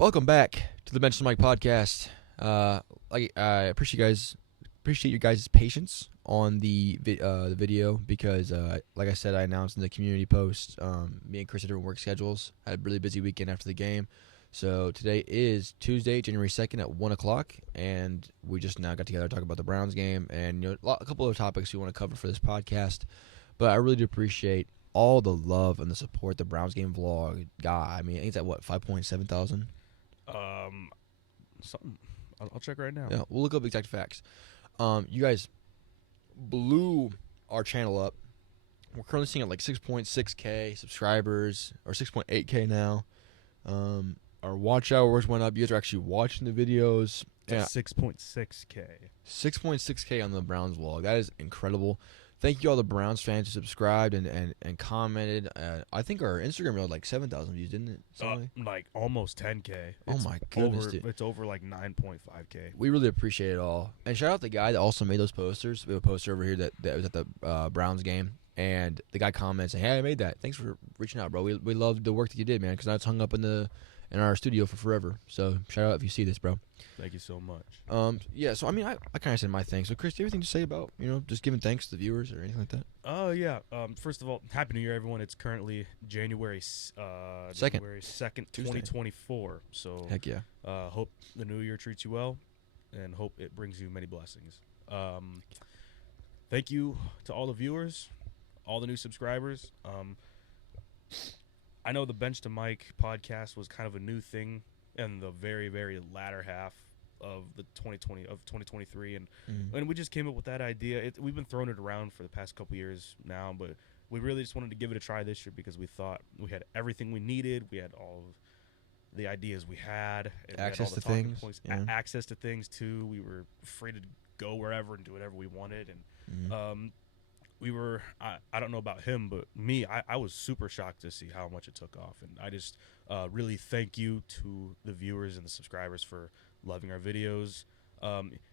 Welcome back to the Bench to Mike podcast. I appreciate you guys' patience on the video because, like I said, I announced in the community post. Me and Chris had different work schedules. I had a really busy weekend after the game, so today is Tuesday, January 2nd at 1:00, and we just now got together to talk about the Browns game and a couple of topics we want to cover for this podcast. But I really do appreciate all the love and the support the Browns game vlog got. I mean, I think it's at what 5.7 thousand. Something. I'll check right now. Yeah, we'll look up exact facts. You guys blew our channel up. We're currently seeing at like 6.6K subscribers, or 6.8K now. Our watch hours went up. You guys are actually watching the videos. Yeah. 6.6K. 6.6K on the Browns vlog. That is incredible. Thank you all the Browns fans who subscribed and commented. I think our Instagram had like 7,000 views, didn't it? Like almost 10K. Oh my goodness, dude. It's over like 9.5K. We really appreciate it all. And shout out the guy that also made those posters. We have a poster over here that was at the Browns game. And the guy comments saying, "Hey, I made that. Thanks for reaching out, bro. We loved the work that you did, man, because now it's hung up in our studio for forever. So shout out if you see this, bro." Thank you so much. Yeah, so I mean, I kind of said my thanks. So Chris, do you have anything to say about, just giving thanks to the viewers or anything like that? Yeah. First of all, Happy New Year, everyone. It's currently January 2nd, 2024. So Heck yeah. Hope the new year treats you well, and hope it brings you many blessings. Thank you to all the viewers, all the new subscribers. I know the Bench to Mike podcast was kind of a new thing in the very, very latter half of 2023, and we just came up with that idea. We've been throwing it around for the past couple years now, but we really just wanted to give it a try this year because we thought we had everything we needed. We had all of the ideas we had, and access we to had all the things, points, access to things too. We were free to go wherever and do whatever we wanted, and we were, I don't know about him, but me, I was super shocked to see how much it took off. And I just really thank you to the viewers and the subscribers for loving our videos.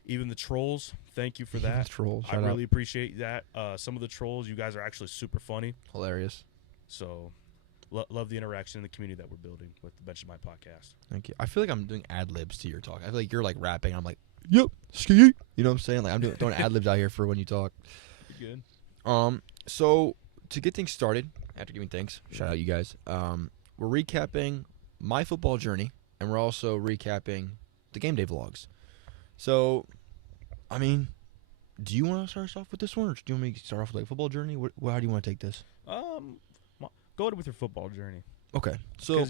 Even the trolls, thank you for that. Trolls, I really appreciate that. Some of the trolls, you guys are actually super funny. Hilarious. So love the interaction in the community that we're building with the Bench of My podcast. Thank you. I feel like I'm doing ad-libs to your talk. I feel like you're like rapping. I'm like, yep, ski. You know what I'm saying? Like I'm doing ad-libs out here for when you talk. You're good. So to get things started, after giving thanks, shout out you guys. We're recapping my football journey, and we're also recapping the game day vlogs. So, I mean, do you want to start us off with this one, or do you want me to start off with like football journey? How do you want to take this? Go ahead with your football journey. Okay, so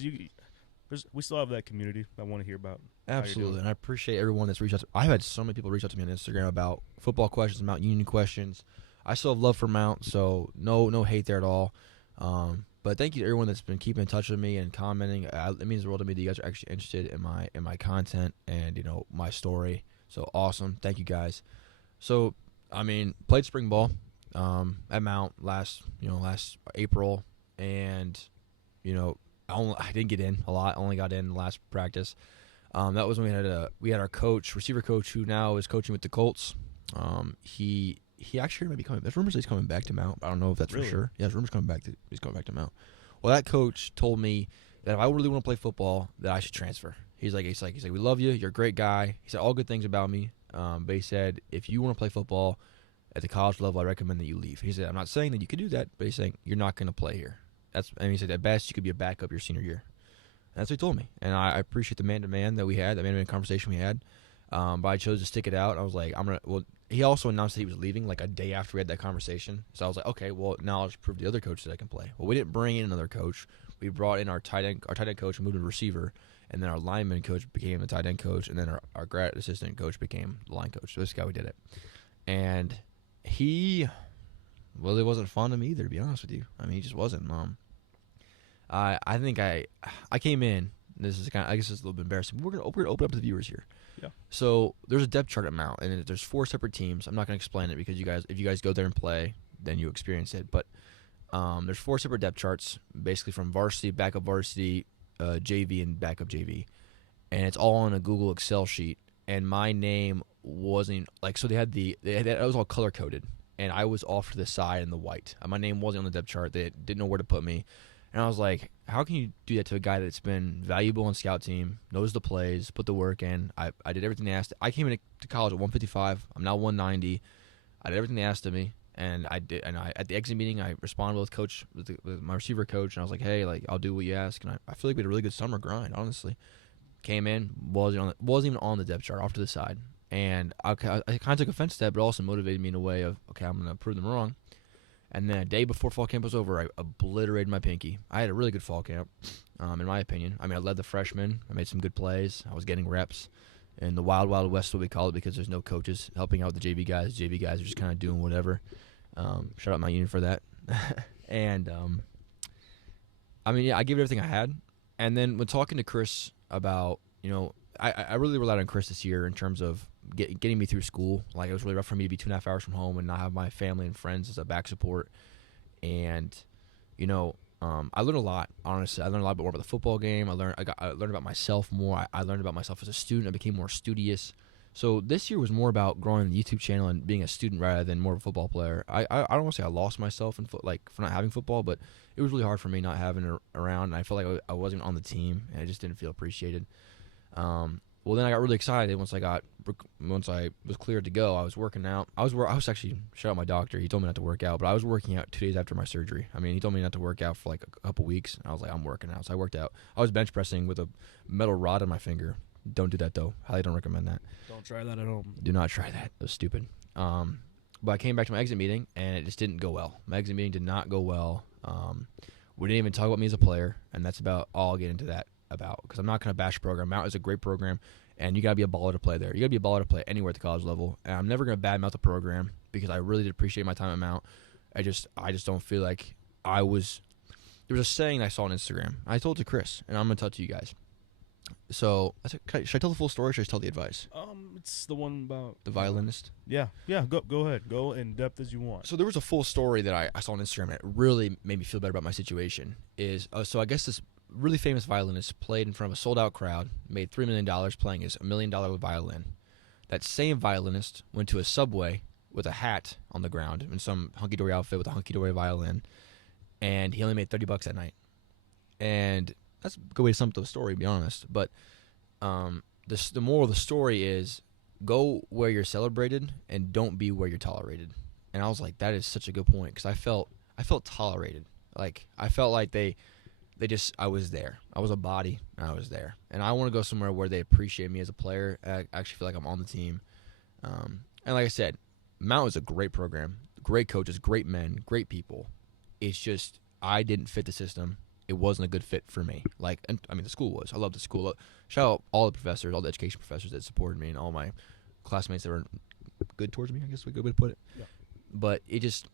we still have that community that want to hear about. Absolutely, and I appreciate everyone that's reached out. I've had so many people reach out to me on Instagram about football questions, Mount Union questions. I still have love for Mount, so no hate there at all. But thank you to everyone that's been keeping in touch with me and commenting. It means the world to me that you guys are actually interested in my content and my story. So awesome, thank you guys. So I mean, played spring ball at Mount last April, and I didn't get in a lot. I only got in the last practice. That was when we had our receiver coach, who now is coaching with the Colts. He actually might be coming. There's rumors that he's coming back to Mount. I don't know if that's really? For sure. Yeah, there's rumors he's coming back to Mount. Well, that coach told me that if I really want to play football, that I should transfer. He's like, we love you. You're a great guy. He said all good things about me. But he said, if you want to play football at the college level, I recommend that you leave. He said, I'm not saying that you could do that, but he's saying you're not going to play here. And he said, at best, you could be a backup your senior year. And that's what he told me. And I appreciate the man-to-man that we had, that man-to-man conversation we had. But I chose to stick it out. I was like, he also announced that he was leaving like a day after we had that conversation. So I was like, okay, well, now I'll just prove to the other coach that I can play. Well, we didn't bring in another coach. We brought in our tight end coach and moved to receiver, and then our lineman coach became the tight end coach, and then our grad assistant coach became the line coach. So this guy, we did it. And it wasn't fun to me either, to be honest with you. I mean, he just wasn't. I think I came in. This is I guess it's a little bit embarrassing. We're gonna open up to the viewers here. Yeah. So there's a depth chart at Mount, and there's 4 separate teams. I'm not gonna explain it because if you guys go there and play, then you experience it. But there's 4 separate depth charts, basically from varsity, backup varsity, JV, and backup JV, and it's all on a Google Excel sheet. And my name wasn't so it was all color coded, and I was off to the side in the white. My name wasn't on the depth chart. They didn't know where to put me. And I was like, how can you do that to a guy that's been valuable on scout team, knows the plays, put the work in? I did everything they asked. I came into college at 155. I'm now 190. I did everything they asked of me, and I did. And I at the exit meeting, I responded with coach, with my receiver coach, and I was like, hey, like I'll do what you ask. And I feel like we had a really good summer grind, honestly. Came in, wasn't even on the depth chart, off to the side, and I kind of took offense to that, but also motivated me in a way of, okay, I'm gonna prove them wrong. And then a day before fall camp was over, I obliterated my pinky. I had a really good fall camp, in my opinion. I mean, I led the freshmen. I made some good plays. I was getting reps. In the wild, wild west, what we call it, because there's no coaches helping out the JV guys. JV guys are just kind of doing whatever. Shout out my union for that. And, I mean, yeah, I gave it everything I had. And then when talking to Chris about, I really relied on Chris this year in terms of getting me through school. Like, it was really rough for me to be 2.5 hours from home and not have my family and friends as a back support. And, I learned a lot, honestly. I learned a lot more about the football game. I learned about myself more. I learned about myself as a student. I became more studious. So this year was more about growing the YouTube channel and being a student rather than more of a football player. I don't want to say I lost myself for not having football, but it was really hard for me not having it around. And I felt like I wasn't on the team, and I just didn't feel appreciated. Well, then I got really excited once I was cleared to go. I was working out. I was actually, shout out my doctor. He told me not to work out, but I was working out 2 days after my surgery. I mean, he told me not to work out for like a couple weeks, and I was like, I'm working out. So I worked out. I was bench pressing with a metal rod in my finger. Don't do that though. Highly don't recommend that. Don't try that at home. Do not try that. It was stupid. But I came back to my exit meeting, and it just didn't go well. My exit meeting did not go well. We didn't even talk about me as a player, and that's about all I'll get into that about, because I'm not going to bash program. Mount is a great program, and you got to be a baller to play there. You got to be a baller to play anywhere at the college level. And I'm never going to badmouth the program because I really did appreciate my time at Mount. I just don't feel like I was. There was a saying I saw on Instagram. I told it to Chris, and I'm going to tell it to you guys. So, should I tell the full story or should I tell the advice? It's the one about the violinist. Yeah. Go ahead. Go in depth as you want. So there was a full story that I saw on Instagram that really made me feel better about my situation. So I guess this really famous violinist played in front of a sold out crowd, made $3 million playing his $1 million violin. That same violinist went to a Subway with a hat on the ground in some hunky dory outfit with a hunky dory violin, and he only made $30 that night. And that's a good way to sum up the story, to be honest. But the moral of the story is, go where you're celebrated and don't be where you're tolerated. And I was like, that is such a good point, because I felt tolerated. Like, I felt like I was there. I was a body, and I was there. And I want to go somewhere where they appreciate me as a player. I actually feel like I'm on the team. And like I said, Mount is a great program, great coaches, great men, great people. It's just I didn't fit the system. It wasn't a good fit for me. The school was. I love the school. Shout out all the professors, all the education professors that supported me, and all my classmates that were good towards me, I guess is a good way to put it. Yeah. But it just,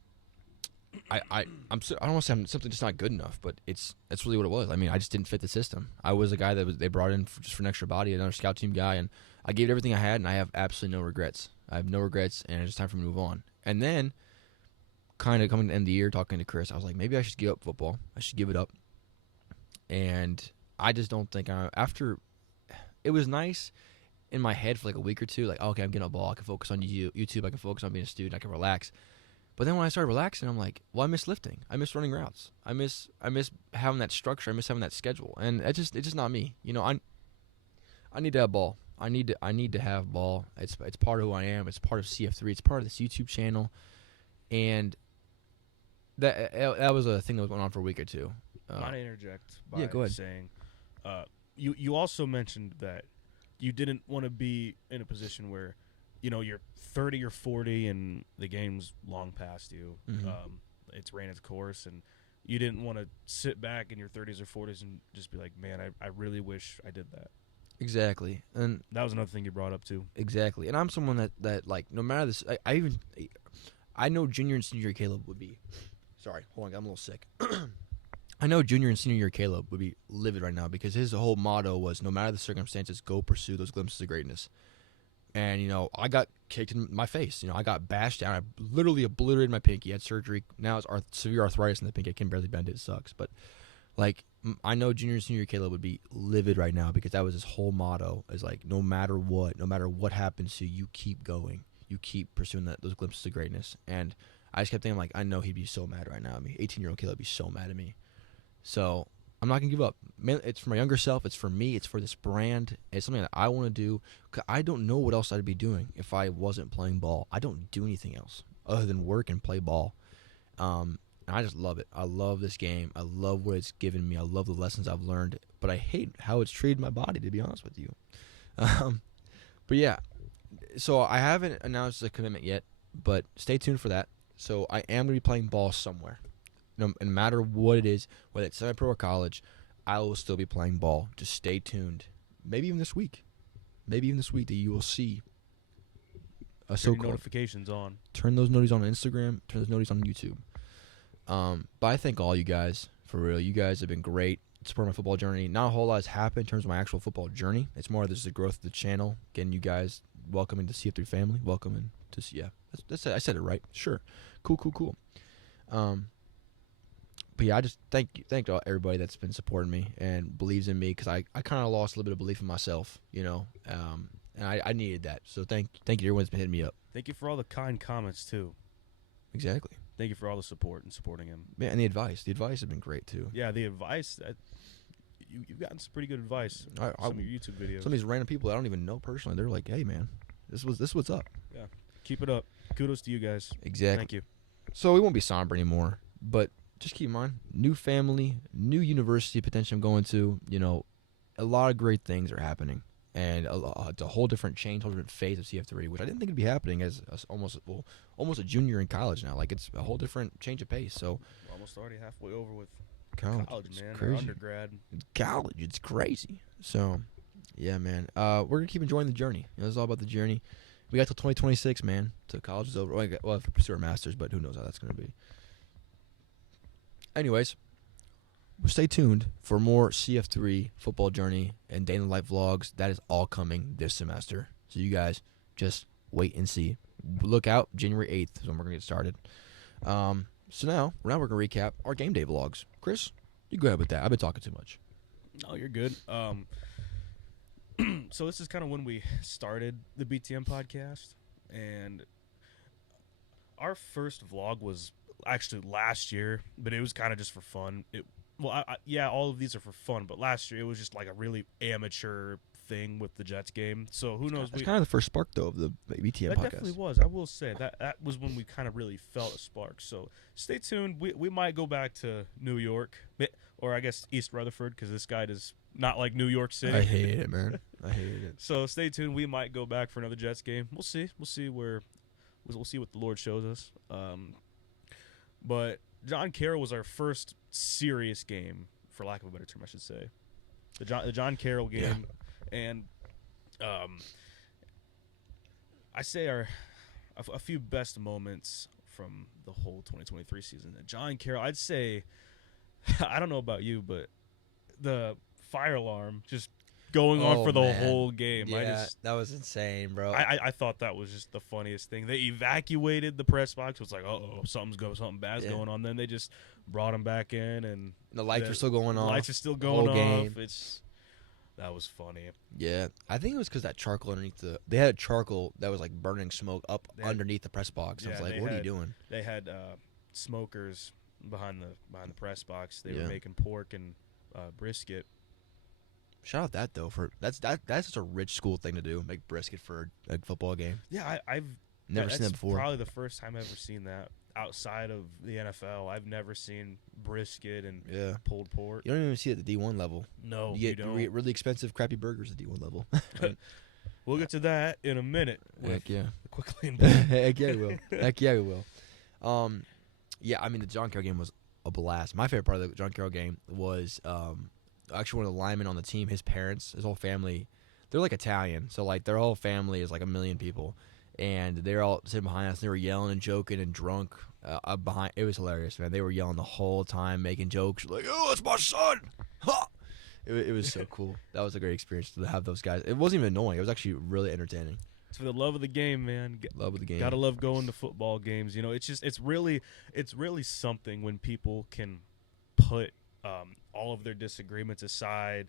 I don't want to say I'm something just not good enough, but that's really what it was. I mean, I just didn't fit the system. I was a guy they brought in just for an extra body, another scout team guy, and I gave it everything I had, and I have absolutely no regrets. I have no regrets, and it's just time for me to move on. And then, kind of coming to the end of the year, talking to Chris, I was like, maybe I should give up football. I should give it up. And I just don't think after it was nice in my head for like a week or two, like, oh, okay, I'm getting a ball. I can focus on YouTube. I can focus on being a student. I can relax. But then when I started relaxing, I'm like, well, I miss lifting. I miss running routes. I miss having that structure. I miss having that schedule. And it's just not me. I need to have ball. I need to have ball. It's part of who I am. It's part of CF3. It's part of this YouTube channel. And that was a thing that was going on for a week or two. Might I interject by go ahead. saying, you also mentioned that you didn't want to be in a position where, you're 30 or 40 and the game's long past you. Mm-hmm. It's ran its course, and you didn't want to sit back in your 30s or 40s and just be like, man, I really wish I did that. Exactly. And that was another thing you brought up too. Exactly. And I'm someone that like, no matter this, I know junior and senior year Caleb would be, sorry, hold on, I'm a little sick. I know junior and senior year Caleb would be livid right now, because his whole motto was, no matter the circumstances, go pursue those glimpses of greatness. And, I got kicked in my face. I got bashed down. I literally obliterated my pinky. I had surgery. Now it's severe arthritis in the pinky. I can barely bend it. It sucks. But, I know junior and senior year Caleb would be livid right now, because that was his whole motto, is like, no matter what happens to you, you keep going. You keep pursuing those glimpses of greatness. And I just kept thinking, I know he'd be so mad right now at me. 18-year-old Caleb would be so mad at me. So I'm not gonna give up. Man, it's for my younger self. It's for me. It's for this brand. It's something that I want to do. 'Cause I don't know what else I'd be doing if I wasn't playing ball. I don't do anything else other than work and play ball. And I just love it. I love this game. I love what it's given me. I love the lessons I've learned. But I hate how it's treated my body, to be honest with you. Um, but yeah, so I haven't announced a commitment yet, but stay tuned for that. So I am going to be playing ball somewhere. No matter what it is, whether it's semi-pro or college, I will still be playing ball. Just stay tuned. Maybe even this week. Maybe even this week that you will see a Turn your so-called. notifications on. Turn those notices on Instagram. Turn those notices on YouTube. But I thank all you guys, for real. You guys have been great. Supporting my football journey. Not a whole lot has happened in terms of my actual football journey. It's more this is the growth of the channel. Getting you guys welcoming to CF3 family. Welcoming to that's it. I said it right. Sure. Cool. But yeah, I just thank everybody that's been supporting me and believes in me, because I kind of lost a little bit of belief in myself, and I needed that. So thank you to everyone that's been hitting me up. Thank you for all the kind comments too. Exactly. Thank you for all the support and supporting him. Yeah, and the advice. The advice has been great too. Yeah, the advice. You've gotten some pretty good advice. Some of your YouTube videos. Some of these random people I don't even know personally, they're like, "Hey, man, this what's up." Yeah, keep it up. Kudos to you guys. Exactly. Thank you. So we won't be somber anymore, but just keep in mind, new family, new university potentially I'm going to. A lot of great things are happening, and it's a whole different change, whole different phase of CF3, which I didn't think would be happening as almost a junior in college now. Like, it's a whole different change of pace. So We're almost already halfway over with college, man. crazy. Or undergrad. College, it's crazy. So yeah, man, we're gonna keep enjoying the journey. It's all about the journey. We got till 2026, man. Till college is over. Well, if we pursue our masters, but who knows how that's gonna be. Anyways, stay tuned for more CF3 football journey and day in the life vlogs. That is all coming this semester. So you guys just wait and see. Look out, January 8th is when we're going to get started. So now we're going to recap our game day vlogs. Chris, you go ahead with that. I've been talking too much. No, you're good. So this is kind of when we started the BTM podcast, and our first vlog was actually last year, but it was kind of just for fun. All of these are for fun, but last year it was just like a really amateur thing with the Jets game. So who knows? It's kind of the first spark, though, of the BTM that podcast. Definitely was. I will say that was when we kind of really felt a spark. So stay tuned. We might go back to New York, or I guess East Rutherford, because this guy does not like New York City. I hate it, man. I hate it. So stay tuned. We might go back for another Jets game. We'll see. We'll see what the Lord shows us. But John Carroll was our first serious game, for lack of a better term, I should say. The John Carroll game, and I say a few best moments from the whole 2023 season. John Carroll, I'd say, I don't know about you, but the fire alarm just going on for the whole game. Yeah, that was insane, bro. I thought that was just the funniest thing. They evacuated the press box. It was like, something bad's going on. Then they just brought him back in, and the lights were still going off. Lights are still going off. Game. That was funny. Yeah, I think it was because that charcoal underneath they had charcoal that was like burning smoke up underneath the press box. I was like, what are you doing? They had smokers behind the press box. They were making pork and brisket. Shout out that though, for that's such a rich school thing to do, make brisket for a football game. Yeah, I've never seen that before. Probably the first time I've ever seen that outside of the NFL. I've never seen brisket and pulled pork. You don't even see it at the D1 level. No, you get really expensive, crappy burgers at D1 level. We'll get to that in a minute. Heck yeah, quickly. Heck yeah, we will. Heck yeah, we will. Yeah, I mean the John Carroll game was a blast. My favorite part of the John Carroll game was actually one of the linemen on the team, his parents, his whole family, they're like Italian, so like their whole family is like 1 million people, and they're all sitting behind us, and they were yelling and joking and drunk behind. It was hilarious, man. They were yelling the whole time, making jokes like, "Oh, it's my son!" Ha! It was so cool. That was a great experience to have those guys. It wasn't even annoying. It was actually really entertaining. It's for the love of the game, man. Love of the game. Gotta love going to football games. It's really something when people can put all of their disagreements aside,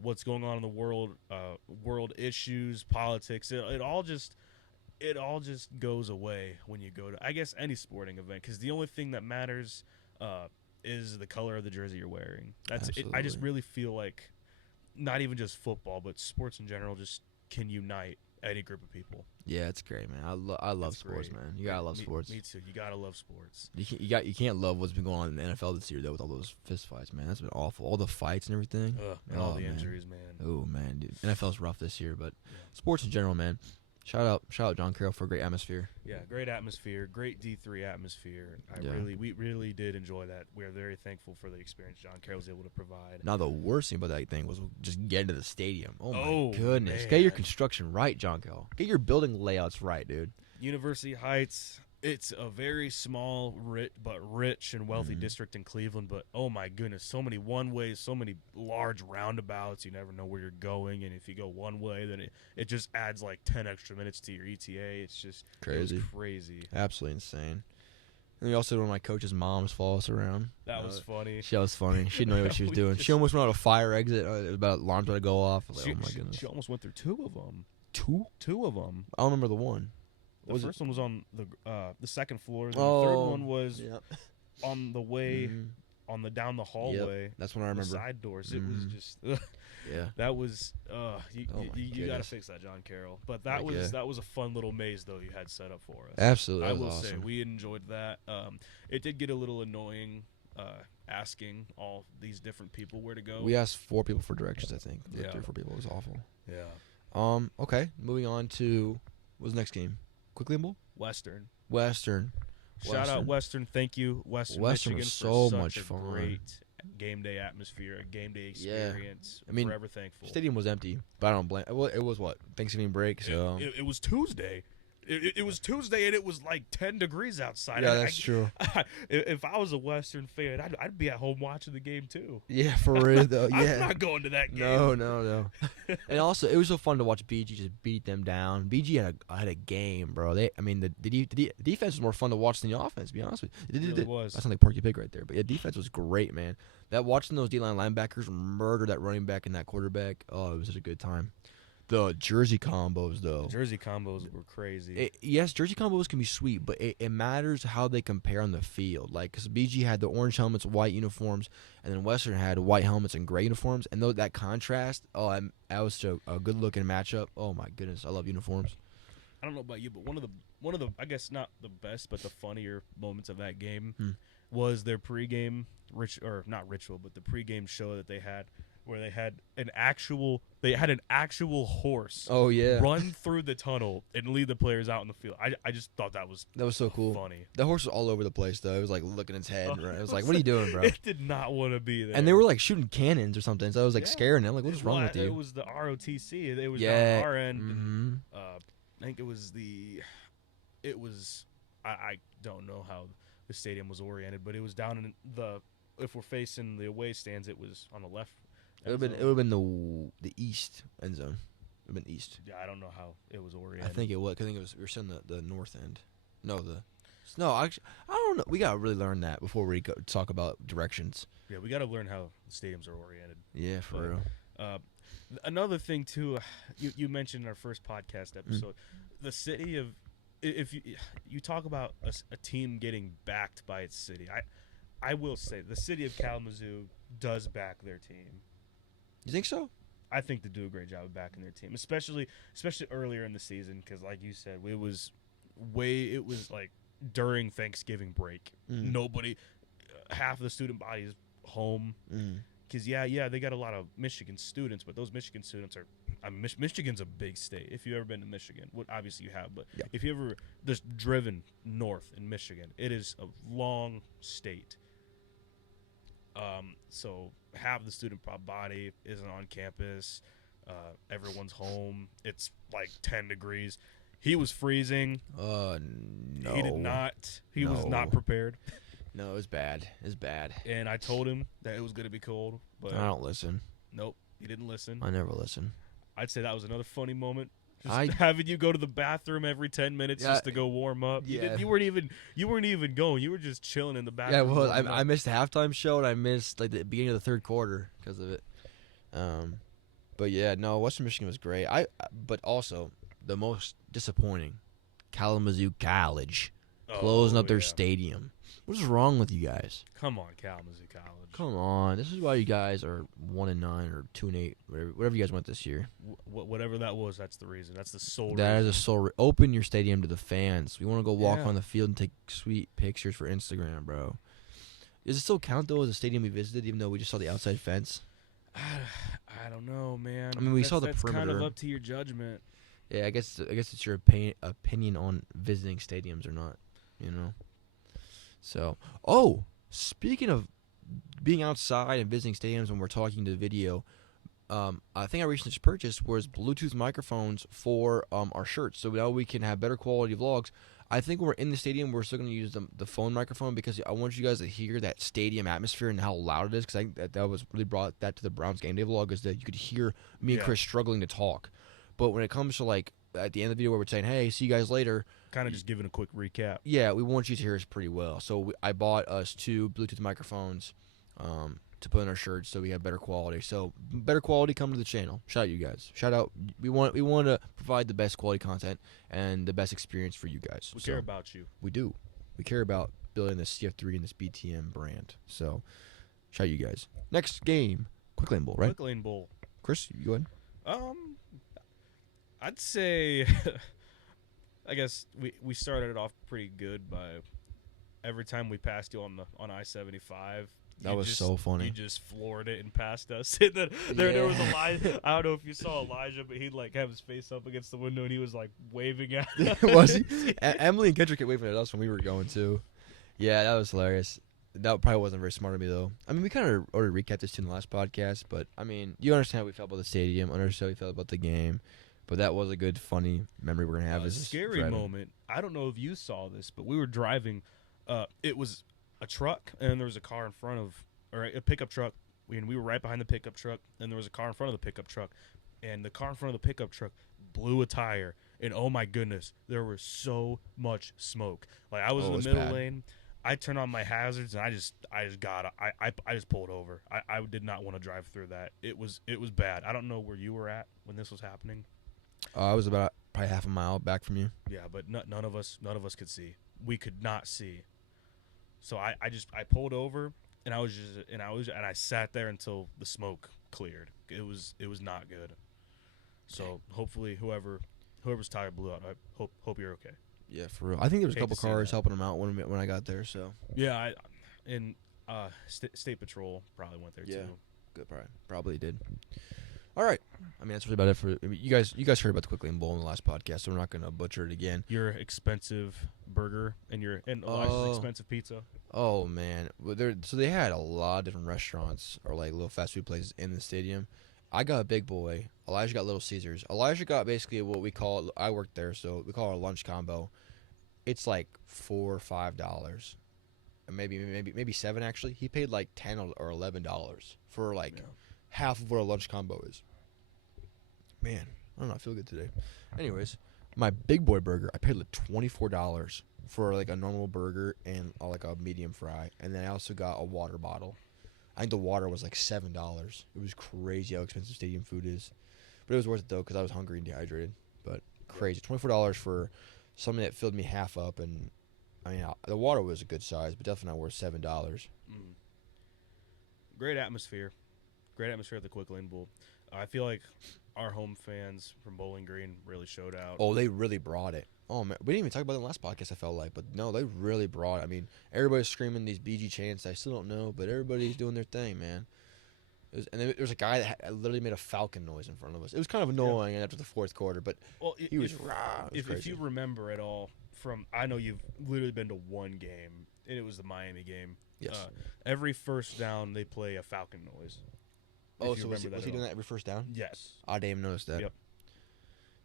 what's going on in the world issues, politics. It all just goes away when you go to, I guess, any sporting event, because the only thing that matters is the color of the jersey you're wearing. That's it. I just Absolutely. really feel like not even just football, but sports in general just can unite any group of people. Yeah, it's great, man. I love It's sports, great. man. You gotta love sports. Me too. You gotta love sports. You can't love what's been going on in the NFL this year though, with all those fist fights, man. That's been awful. All the fights and everything. Ugh, and all the man. injuries, man. Oh man, dude. NFL's rough this year, but Yeah. sports in general, man. Shout out John Carroll for a great atmosphere. Yeah, great atmosphere, great D3 atmosphere. Yeah. We really did enjoy that. We are very thankful for the experience John Carroll was able to provide. Now the worst thing about that thing was just getting to the stadium. Oh my Oh, goodness, man. get your construction right, John Carroll. Get your building layouts right, dude. University Heights, it's a very small, but rich and wealthy Mhm. district in Cleveland. But oh my goodness, so many one ways, so many large roundabouts. You never know where you're going, and if you go one way, then it just adds like 10 extra minutes to your ETA. It's just Crazy. It was crazy. Absolutely insane. And we also had one of my coach's moms follow us around. That was funny. She was funny. She didn't know what she was We doing. just- She almost went out a fire exit. It was about alarms about to go off. I was like, She, oh my she- goodness. she almost went through two of them. Two? Two of them. I don't remember the one. The Was it- first one was on the second floor. The Oh, third one was Yep. on the way Mhm. on the down the hallway. That's when I The remember. side doors. It was Mhm. just Yeah. that was you Oh you, my you got to goodness. fix that, John Carroll. But that Like, was yeah. that was a fun little maze though you had set up for us. Absolutely. I That will was say awesome. we enjoyed that. It did get a little annoying asking all these different people where to go. We asked 4 people for directions, I think. Yeah. 3 or 4 people. It was awful. yeah. Okay. Moving on to what's the next game? Quickly Bowl? Western. Western. Shout out Western. Thank you, Western Western Michigan, was for so such much a fun. great game day atmosphere, a game day Yeah. experience. I mean, forever thankful. Stadium was empty, but I don't blame. Well, it was what? Thanksgiving break, so. It was Tuesday. It was Tuesday, and it was like 10 degrees outside. Yeah, that's true. If I was a Western fan, I'd be at home watching the game too. Yeah, for real though. Yeah. I'm not going to that game. No. And also, it was so fun to watch BG just beat them down. BG had a game, bro. The defense was more fun to watch than the offense. To be honest with you, It really was. That sounds like Porky Pig right there. But yeah, defense was great, man. That watching those D-line linebackers murder that running back and that quarterback. Oh, it was such a good time. The jersey combos, though. Jersey combos were crazy. Yes, jersey combos can be sweet, but it matters how they compare on the field. Like, because BG had the orange helmets, white uniforms, and then Western had white helmets and gray uniforms. And that contrast, that was a good-looking matchup. Oh, my goodness. I love uniforms. I don't know about you, but one of the I guess not the best, but the funnier moments of that game was their pregame not ritual, but the pregame show that they had, where they had an actual horse Oh, yeah. run through the tunnel and lead the players out in the field. I just thought that was so cool. funny. The horse was all over the place, though. It was like looking its head. Right? It was like, what are you doing, bro? It did not want to be there. And they were like shooting cannons or something. So I was like Yeah. scaring them. Like, what's wrong with It you? was the ROTC. It was Yeah. down our end. Mhm. And, I think it was I don't know how the stadium was oriented, but it was down in if we're facing the away stands, it was on the left. It would have been the east end zone. It would have been east. Yeah, I don't know how it was I oriented. think it was. I think it was. We were still in the north end. No, actually, I don't know. We gotta really learn that before we talk about directions. Yeah, we got to learn how the stadiums are oriented. Yeah, for But, real. Another thing too, you mentioned in our first podcast episode, the city of if you talk about a team getting backed by its city, I will say the city of Kalamazoo does back their team. You think so? I think they do a great job of backing their team, especially earlier in the season, because like you said, it was like during Thanksgiving break. Nobody, half of the student body is home. Because they got a lot of Michigan students, but those Michigan students are. Michigan's a big state. If you've ever been to Michigan, obviously you have, but Yeah. if you ever just driven north in Michigan, it is a long state. So half the student body isn't on campus. Everyone's home. It's like 10 degrees. He was freezing. No. He did not. He was No. not prepared. No, it was bad. It's bad. And I told him that it was going to be cold, but I don't listen. nope, he didn't listen. I never listen. I'd say that was another funny moment. Just I- having you go to the bathroom every 10 minutes Yeah. just to go warm up. Yeah. You weren't even going. You were just chilling in the Yeah, bathroom. well, warming I up. missed the halftime show and I missed like the beginning of the third quarter because of it. But yeah, no, Western Michigan was great. But also the most disappointing, Kalamazoo College. closing Oh up their yeah. stadium. What is wrong with you guys? Come on, Kalamazoo College. Come on, this is why you guys are 1-9 or 2-8, whatever you guys went this year. Whatever that was, that's the reason. That's the sole That is reason. a soul. Open your stadium to the fans. We want to go walk Yeah. on the field and take sweet pictures for Instagram, bro. Does it still count though as a stadium we visited, even though we just saw the outside fence? I don't know, man. I mean, we saw the That's kind of perimeter. up to your judgment. Yeah, I guess it's your opinion on visiting stadiums or not, you know. So, speaking of being outside and visiting stadiums when we're talking to the video, I think I recently just purchased was Bluetooth microphones for our shirts, so now we can have better quality vlogs. I think when we're in the stadium, we're still going to use the phone microphone because I want you guys to hear that stadium atmosphere and how loud it is. Because I think that was really brought that to the Browns game day vlog, is that you could hear me and Yeah. Chris struggling to talk. But when it comes to like at the end of the video where we're saying, "Hey, see you guys later," Kind of just giving a quick recap. yeah, we want you to hear us pretty well. So I bought us 2 Bluetooth microphones to put in our shirts so we have better quality. So better quality, come to the channel. Shout out you guys. Shout out. We want to provide the best quality content and the best experience for you guys. We So care about you. we do. We care about building this CF3 and this BTM brand. So shout out you guys. Next game, Quick Lane Bowl, right? Quick Lane Bowl. Chris, you go ahead. I'd say, I guess we started it off pretty good by every time we passed you on I-75. That was so funny. You just floored it and passed us. And then there was Yeah. Elijah. I don't know if you saw Elijah, but he'd like have his face up against the window and he was like waving at us. Was he? Emily and Kendrick kept waving at us when we were going too. Yeah, that was hilarious. That probably wasn't very smart of me though. I mean, we kind of already recapped this too in the last podcast, but I mean, you understand how we felt about the stadium, understand how we felt about the game, but that was a good, funny memory we're gonna have. A As this scary driving. moment. I don't know if you saw this, but we were driving. It was a truck, and there was a car in front of, or a pickup truck. And we were right behind the pickup truck, and there was a car in front of the pickup truck, and the car in front of the pickup truck blew a tire, and oh my goodness, there was so much smoke. Like I was Oh, in it was the middle bad. lane. I turned on my hazards, and I just pulled over. I did not want to drive through that. It was bad. I don't know where you were at when this was happening. I was about probably half a mile back from you. Yeah, but none of us could see. We could not see. So I pulled over and I sat there until the smoke cleared. It was not good. So hopefully whoever's tire blew out, I hope you're okay. Yeah, for real. I think there was a Hate couple to see cars that. helping them out when I got there. So Yeah, State Patrol probably went there Yeah. too. good, probably did. All right. I mean, that's really about it for you guys. You guys heard about the Quick Lane Bowl in the last podcast, so we're not gonna butcher it again. Your expensive burger and Elijah's Oh. expensive pizza. Oh man, so they had a lot of different restaurants or like little fast food places in the stadium. I got a Big Boy. Elijah got Little Caesars. Elijah got basically what we call. I worked there, so we call it a lunch combo. It's like $4 or $5, and maybe $7 actually. He paid like $10 or $11 for like half of what a lunch combo is. Man, I don't know. I feel good today. Anyways, my Big Boy burger, I paid like $24 for like a normal burger and like a medium fry, and then I also got a water bottle. I think the water was like $7. It was crazy how expensive stadium food is, but it was worth it though because I was hungry and dehydrated. But crazy, $24 for something that filled me half up, and I mean the water was a good size, but definitely not worth $7. Great atmosphere at the Quick Lane Bowl. I feel like our home fans from Bowling Green really showed out. Oh, they really brought it. Oh man, we didn't even talk about it in the last podcast. I felt like, but no, they really brought it. I mean, everybody's screaming these BG chants. I still don't know, but everybody's doing their thing, man. There was a guy that literally made a falcon noise in front of us. It was kind of annoying after the fourth quarter, but Well, he was rah. It was if crazy. you remember at all from, I know you've literally been to one game, and it was the Miami game. Yes. Every first down they play a falcon noise. Oh, if you so was remember he at doing all. that every first down? Yes. I didn't even notice that. Yep.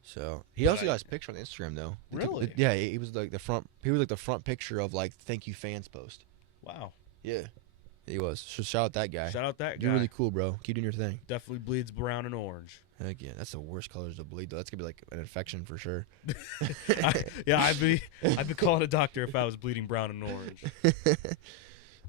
So he But also got his picture on Instagram though. Really? Yeah, he was like the front. He was like the front picture of like thank you fans post. Wow. Yeah, he was. So shout out that guy. Shout out that guy. You're really cool, bro. Keep doing your thing. Definitely bleeds brown and orange. Heck yeah, that's the worst colors to bleed though. That's gonna be like an infection for sure. I'd be calling a doctor if I was bleeding brown and orange.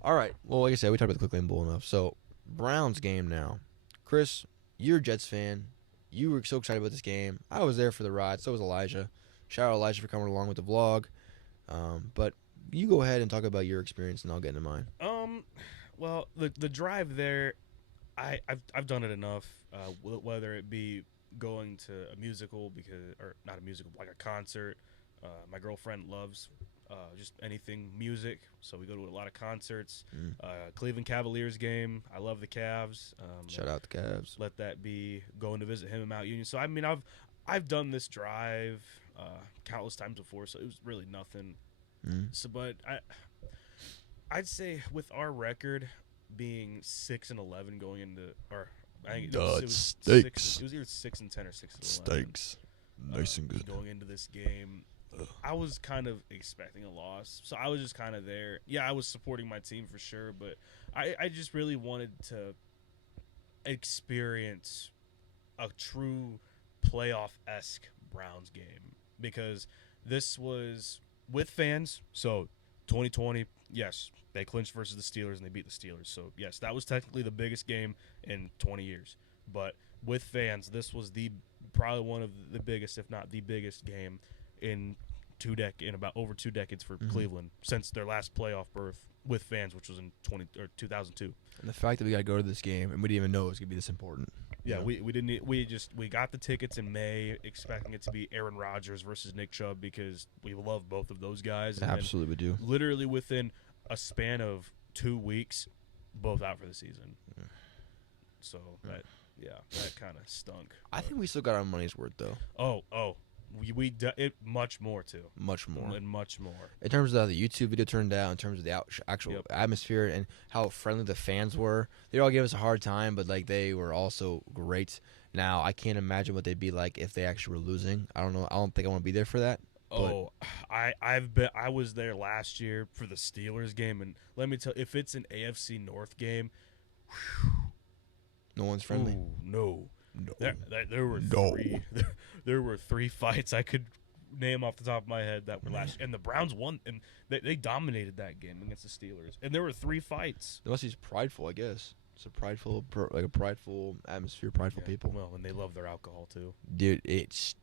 All right. Well, like I said, we talked about the Quick Lane Bowl enough. So Browns game now. Chris, you're a Jets fan. You were so excited about this game. I was there for the ride. So was Elijah. Shout out Elijah for coming along with the vlog. But you go ahead and talk about your experience, and I'll get into mine. Well, the drive there, I've done it enough. Whether it be going to a musical or not a musical, like a concert. My girlfriend loves just anything music, so we go to a lot of concerts. Cleveland Cavaliers game. I love the Cavs. Shout out the Cavs. Let that be going to visit him in Mount Union. So I mean, I've done this drive countless times before, so it was really nothing. So, but I'd say with our record being 6-11 going into, or I think it was stakes. It was either 6-10 or 6-11. Stakes, nice and good. Going into this game, I was kind of expecting a loss, so I was just kind of there. Yeah, I was supporting my team for sure, but I just really wanted to experience a true playoff-esque Browns game, because this was with fans. So 2020, yes, they clinched versus the Steelers and they beat the Steelers. So yes, that was technically the biggest game in 20 years. But with fans, this was probably one of the biggest, if not the biggest game in about over 2 decades for Cleveland since their last playoff berth with fans, which was in 2002. And the fact that we got to go to this game and we didn't even know it was gonna be this important. Yeah, we didn't. We got the tickets in May, expecting it to be Aaron Rodgers versus Nick Chubb, because we love both of those guys. And absolutely, we do. Literally within a span of 2 weeks, both out for the season. So that kind of stunk. I think we still got our money's worth though. It much more too. Much more. And much more. In terms of how the YouTube video turned out, in terms of the actual atmosphere and how friendly the fans were, they all gave us a hard time, but like they were also great. Now I can't imagine what they'd be like if they actually were losing. I don't know. I don't think I want to be there for that. I was there last year for the Steelers game, and let me tell you, if it's an AFC North game, no one's friendly. Ooh, no. There were three. There were 3 fights I could name off the top of my head that were last year, and the Browns won, and they dominated that game against the Steelers. And there were 3 fights. They must be prideful, I guess. It's a prideful atmosphere, prideful people. Well, and they love their alcohol too. Dude,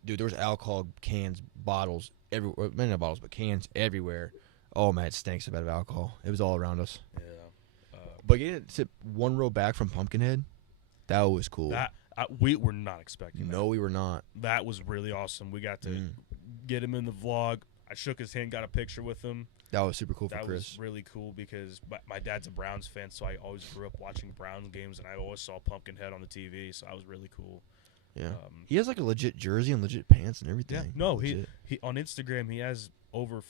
there was alcohol cans, bottles everywhere. Not bottles, but cans everywhere. Oh man, it stinks about alcohol. It was all around us. Yeah. But getting to sit 1 row back from Pumpkinhead, that was cool. We were not expecting that. No, we were not. That was really awesome. We got to get him in the vlog. I shook his hand, got a picture with him. That was super cool for Chris. That was really cool because my dad's a Browns fan, so I always grew up watching Browns games, and I always saw Pumpkinhead on the TV, so that was really cool. Yeah. He has like a legit jersey and legit pants and everything. Yeah. No, he on Instagram, he has over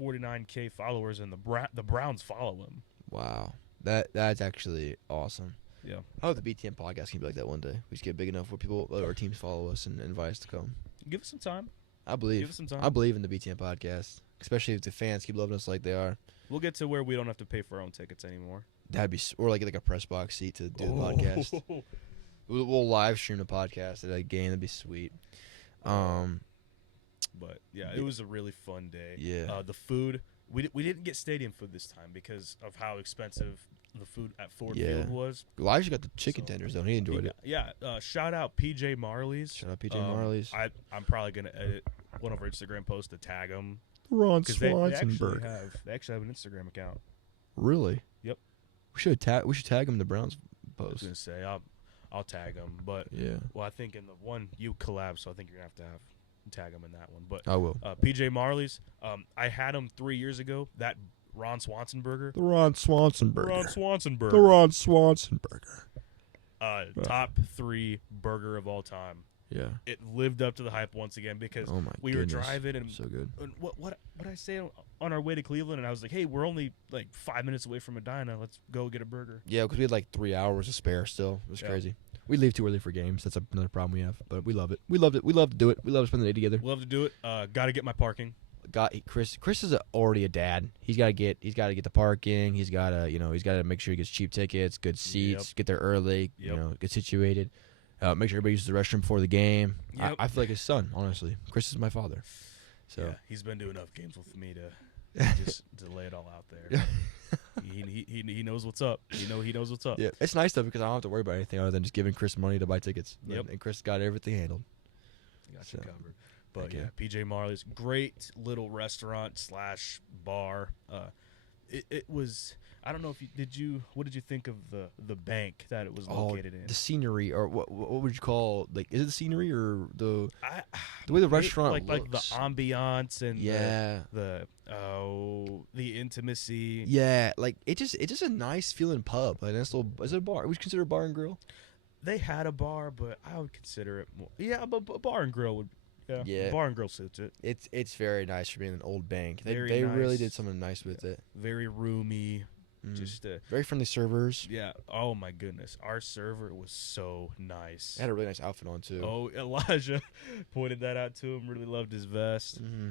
49K followers, and the Browns follow him. Wow. That's actually awesome. Yeah. I hope the BTM podcast can be like that one day. We just get big enough where people, our teams follow us and invite us to come. Give us some time. I believe. Give us some time. I believe in the BTM podcast, especially if the fans keep loving us like they are. We'll get to where we don't have to pay for our own tickets anymore. That'd be, or like a press box seat to do the podcast. We'll live stream the podcast at a game. That'd be sweet. But yeah, it was a really fun day. Yeah. The food, we didn't get stadium food this time because of how expensive the food at Ford Field was. Elijah got the chicken tenders though. And he enjoyed it. Yeah. Shout out PJ Marley's. Shout out PJ Marley's. I'm probably gonna edit one of our Instagram posts to tag them. Ron Swanson They actually have an Instagram account. Really? Yep. We should tag him in the Browns I was post. gonna say I'll tag them, but yeah. Well, I think in the one you collab, so I think you're gonna have to tag them in that one. But I will. PJ Marley's. I had them 3 years ago. That Ron Swanson burger. The Ron Swanson burger. Ron Swanson burger. The Ron Swanson burger. Top 3 burger of all time. Yeah. It lived up to the hype once again because we were driving and so good. And what I say on our way to Cleveland, and I was like, hey, we're only like 5 minutes away from Medina. Let's go get a burger. Yeah, because we had like 3 hours to spare still. It was crazy. We leave too early for games. That's another problem we have. But we love it. We loved it. We love to do it. We love to spend the day together. We love to do it. Got to get my parking. Chris is already a dad. He's got to get the parking. He's got to make sure he gets cheap tickets, good seats, get there early, get situated. Make sure everybody uses the restroom before the game. Yep. I feel like his son, honestly. Chris is my father. So yeah, he's been doing enough games with me to just to lay it all out there. he knows what's up. He knows what's up. Yeah, it's nice though because I don't have to worry about anything other than just giving Chris money to buy tickets. Yep. And Chris got everything handled. Got you covered. But Okay. yeah, PJ Marley's great little restaurant slash bar. It was. I don't know if what did you think of the bank that it was located in? The scenery, or what would you call, like, is it the scenery or I the way the may- restaurant like the looks? ambiance and Yeah. the intimacy. Yeah, like it's just a nice feeling pub. Like, nice little, is it a bar? Would you consider a bar and grill? They had a bar, but I would consider it more. Yeah, but bar and grill would. Yeah, Yeah. bar and grill suits it. It's very nice for being an old bank. Very They really nice. did something nice with it. Very roomy. Mm. Just Very friendly servers. yeah. Oh my goodness, our server was so nice. They had a really nice outfit on too. Oh, Elijah pointed that out to him. Really loved his vest. Mm-hmm.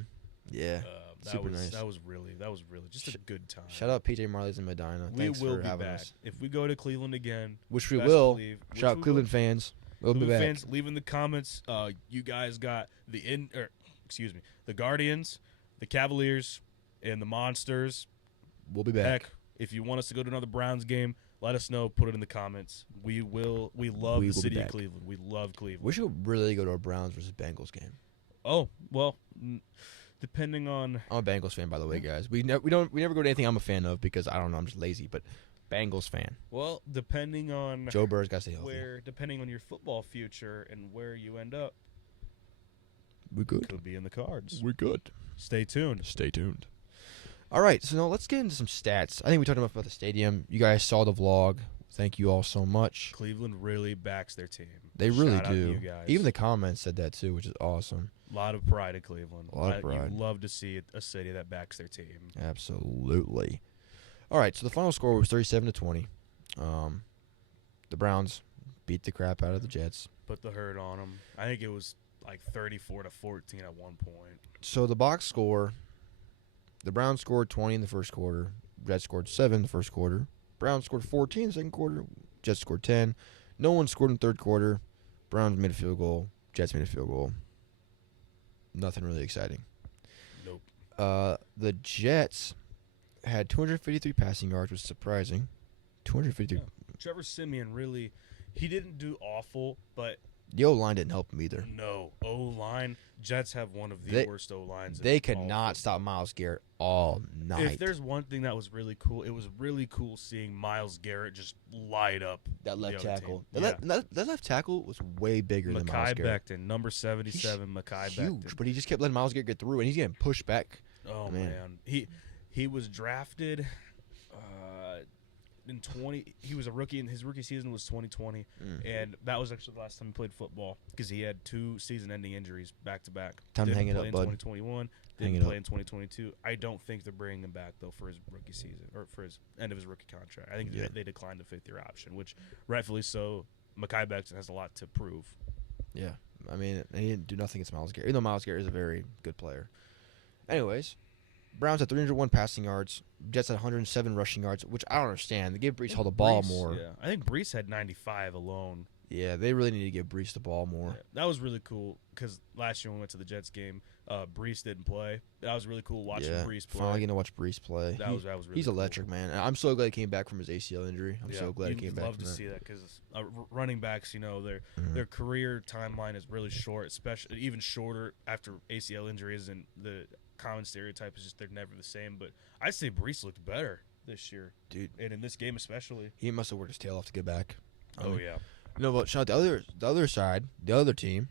Yeah. That Super was nice. that was really just a good time. Shout out PJ Marley's in Medina. We Thanks will for be having back us. if we go to Cleveland again. Which we best will. believe- which Shout out we Cleveland will. fans. We'll be Cleveland back. fans, leave in the comments. You guys got the Guardians, the Cavaliers, and the Monsters. We'll be back. Heck, if you want us to go to another Browns game, let us know. Put it in the comments. We will. We love We the will be city of back. Cleveland. We love Cleveland. We should really go to a Browns versus Bengals game. Oh well, depending on I'm a Bengals fan, by the way, guys. We never go to anything I'm a fan of because I don't know, I'm just lazy. But Bengals fan. depending on Joe Burrow's got to stay healthy. depending on your football future and where you end up, We're good. could be in the cards. We're good. Stay tuned. Stay tuned. All right, so now let's get into some stats. I think we talked enough about the stadium. You guys saw the vlog. Thank you all so much. Cleveland really backs their team. They really Shout out to do. you guys. Even the comments said that too, which is awesome. A lot of pride in Cleveland. A lot of pride. You love to see a city that backs their team. Absolutely. All right, so the final score was 37-20. The Browns beat the crap out of the Jets. Put the hurt on them. I think it was like 34-14 at one point. So the box score, the Browns scored 20 in the first quarter. Jets scored 7 in the first quarter. Browns scored 14 in the second quarter. Jets scored 10. No one scored in the third quarter. Browns made a field goal. Jets made a field goal. Nothing really exciting. Nope. The Jets had 253 passing yards, which is surprising. 253. Yeah. Trevor Siemian really, he didn't do awful, but The O-line didn't help him either. no. O-line, Jets have one of the worst O-lines. They in could all not of stop Myles Garrett all night. If there's one thing that was really cool, it was really cool seeing Myles Garrett just light up that left the other tackle. team. That left tackle was way bigger than Myles Mekhi Garrett. Becton, number 77, Mekhi Huge, Becton. but he just kept letting Myles Garrett get through, and he's getting pushed back. Oh Man. man, he was drafted in 20. He was a rookie, and his rookie season was 2020, and that was actually the last time he played football because he had 2 season-ending injuries back to back. Time to Didn't hang it play up, in bud. 2021. Hang Didn't it play up. in 2022. I don't think they're bringing him back though for his rookie season or for his end of his rookie contract. I think Yeah. they declined the 5th-year option, which rightfully so. Mekhi Becton has a lot to prove. Yeah, I mean, he didn't do nothing against Myles Garrett, even though Myles Garrett is a very good player. Anyways, Browns had 301 passing yards. Jets had 107 rushing yards, which I don't understand. They gave Brees Hall the ball Brees, more. Yeah, I think Brees had 95 alone. Yeah, they really need to give Brees the ball more. Yeah, that was really cool because last year when we went to the Jets game, Brees didn't play. That was really cool watching Brees play. Finally getting to watch Brees play. That was really He's cool. electric, man. And I'm so glad he came back from his ACL injury. I'm so glad he came back love from to that. see that because running backs, their career timeline is really short, especially even shorter after ACL injuries, and the common stereotype is just they're never the same. But I'd say Brees looked better this year, Dude, and in this game especially. he must have worked his tail off to get back. Oh yeah. No, but shout out the other side, the other team.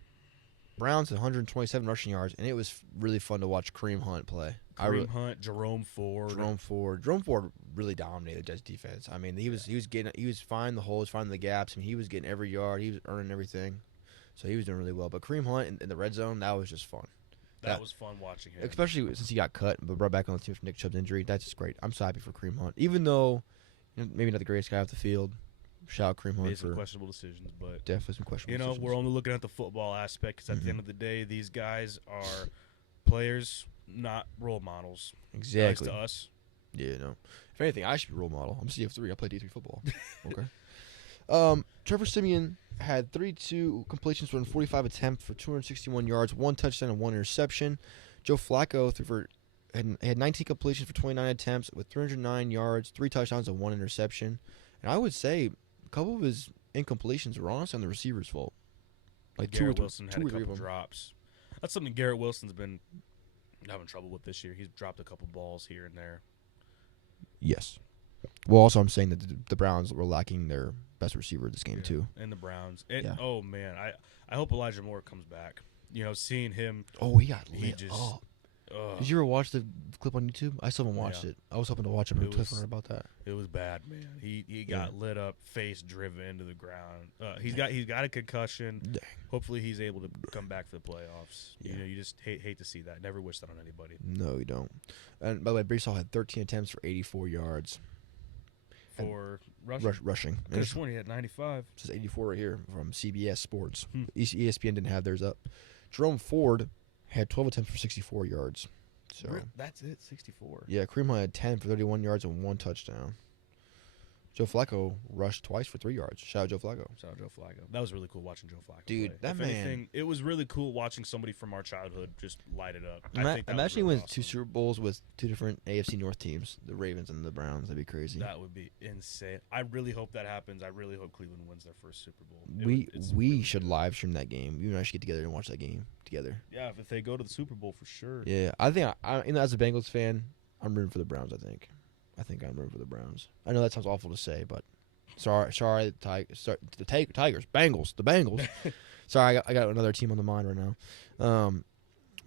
Browns had 127 rushing yards, and it was really fun to watch Kareem Hunt play. Kareem Hunt, Jerome Ford. Jerome Ford really dominated the Jets defense. I mean, he was finding the holes, finding the gaps. I mean, he was getting every yard. He was earning everything, so he was doing really well. But Kareem Hunt in the red zone, that was just fun. That was fun watching him, especially since he got cut but brought back on the team for Nick Chubb's injury. That's just great. I'm so happy for Kareem Hunt, even though maybe not the greatest guy off the field. Shout out Kareem Hunt made some for questionable decisions, but definitely some questionable decisions. we're only looking at the football aspect because at the end of the day, these guys are players, not role models. Exactly. Nice to us. Yeah, no. If anything, I should be a role model. I'm CF3. I play D3 football. Okay. Trevor Siemian had 32 completions for 45 attempts for 261 yards, 1 touchdown and 1 interception. Joe Flacco had 19 completions for 29 attempts with 309 yards, 3 touchdowns and 1 interception. And I would say a couple of his incompletions were honestly on the receiver's fault. Like Garrett two Wilson or had a three of couple them. drops. That's something Garrett Wilson's been having trouble with this year. He's dropped a couple balls here and there. Yes. Well, also I'm saying that the Browns were lacking their best receiver this game too. And the Browns. Yeah. Oh man, I hope Elijah Moore comes back. Seeing him. Oh, he got lit just. up. Did you ever watch the clip on YouTube? I still haven't watched it. I was hoping to watch it on Twitter about that. It was bad, man. He got lit up, face driven into the ground. He's got a concussion. Dang. Hopefully he's able to come back for the playoffs. Yeah. You just hate to see that. Never wish that on anybody. No, you don't. And by the way, Brees Hall had 13 attempts for 84 yards. For rushing. Could have sworn he had 95. It says 84 right here from CBS Sports. ESPN didn't have theirs up. Jerome Ford had 12 attempts for 64 yards. So That's it, 64. yeah, Kareem Hunt had 10 for 31 yards and 1 touchdown. Joe Flacco rushed twice for 3 yards. Shout out Joe Flacco. Shout out Joe Flacco. That was really cool watching Joe Flacco Dude, play. that If man. anything, it was really cool watching somebody from our childhood just light it up. Imagine he wins 2 Super Bowls with 2 different AFC North teams, the Ravens and the Browns. That'd be crazy. That would be insane. I really hope that happens. I really hope Cleveland wins their first Super Bowl. We should live stream that game. You and I should get together and watch that game together. Yeah, if they go to the Super Bowl for sure. Yeah, I think as a Bengals fan, I'm rooting for the Browns. I think I'm rooting for the Browns. I know that sounds awful to say, but sorry, the Tigers, Bengals, the Bengals. Sorry, I got another team on the mind right now.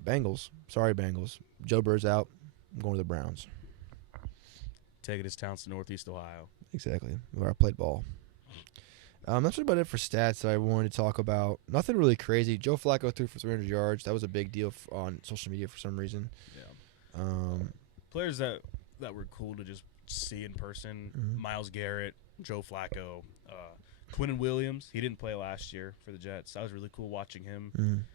Bengals. Sorry, Bengals. Joe Burrow's out. I'm going to the Browns. Take it as towns to Northeast Ohio. Exactly, where I played ball. That's about it for stats that I wanted to talk about. Nothing really crazy. Joe Flacco threw for 300 yards. That was a big deal on social media for some reason. Yeah. Players that were cool to just see in person. Mhm. Myles Garrett, Joe Flacco, Quinnen Williams. He didn't play last year for the Jets. That was really cool watching him.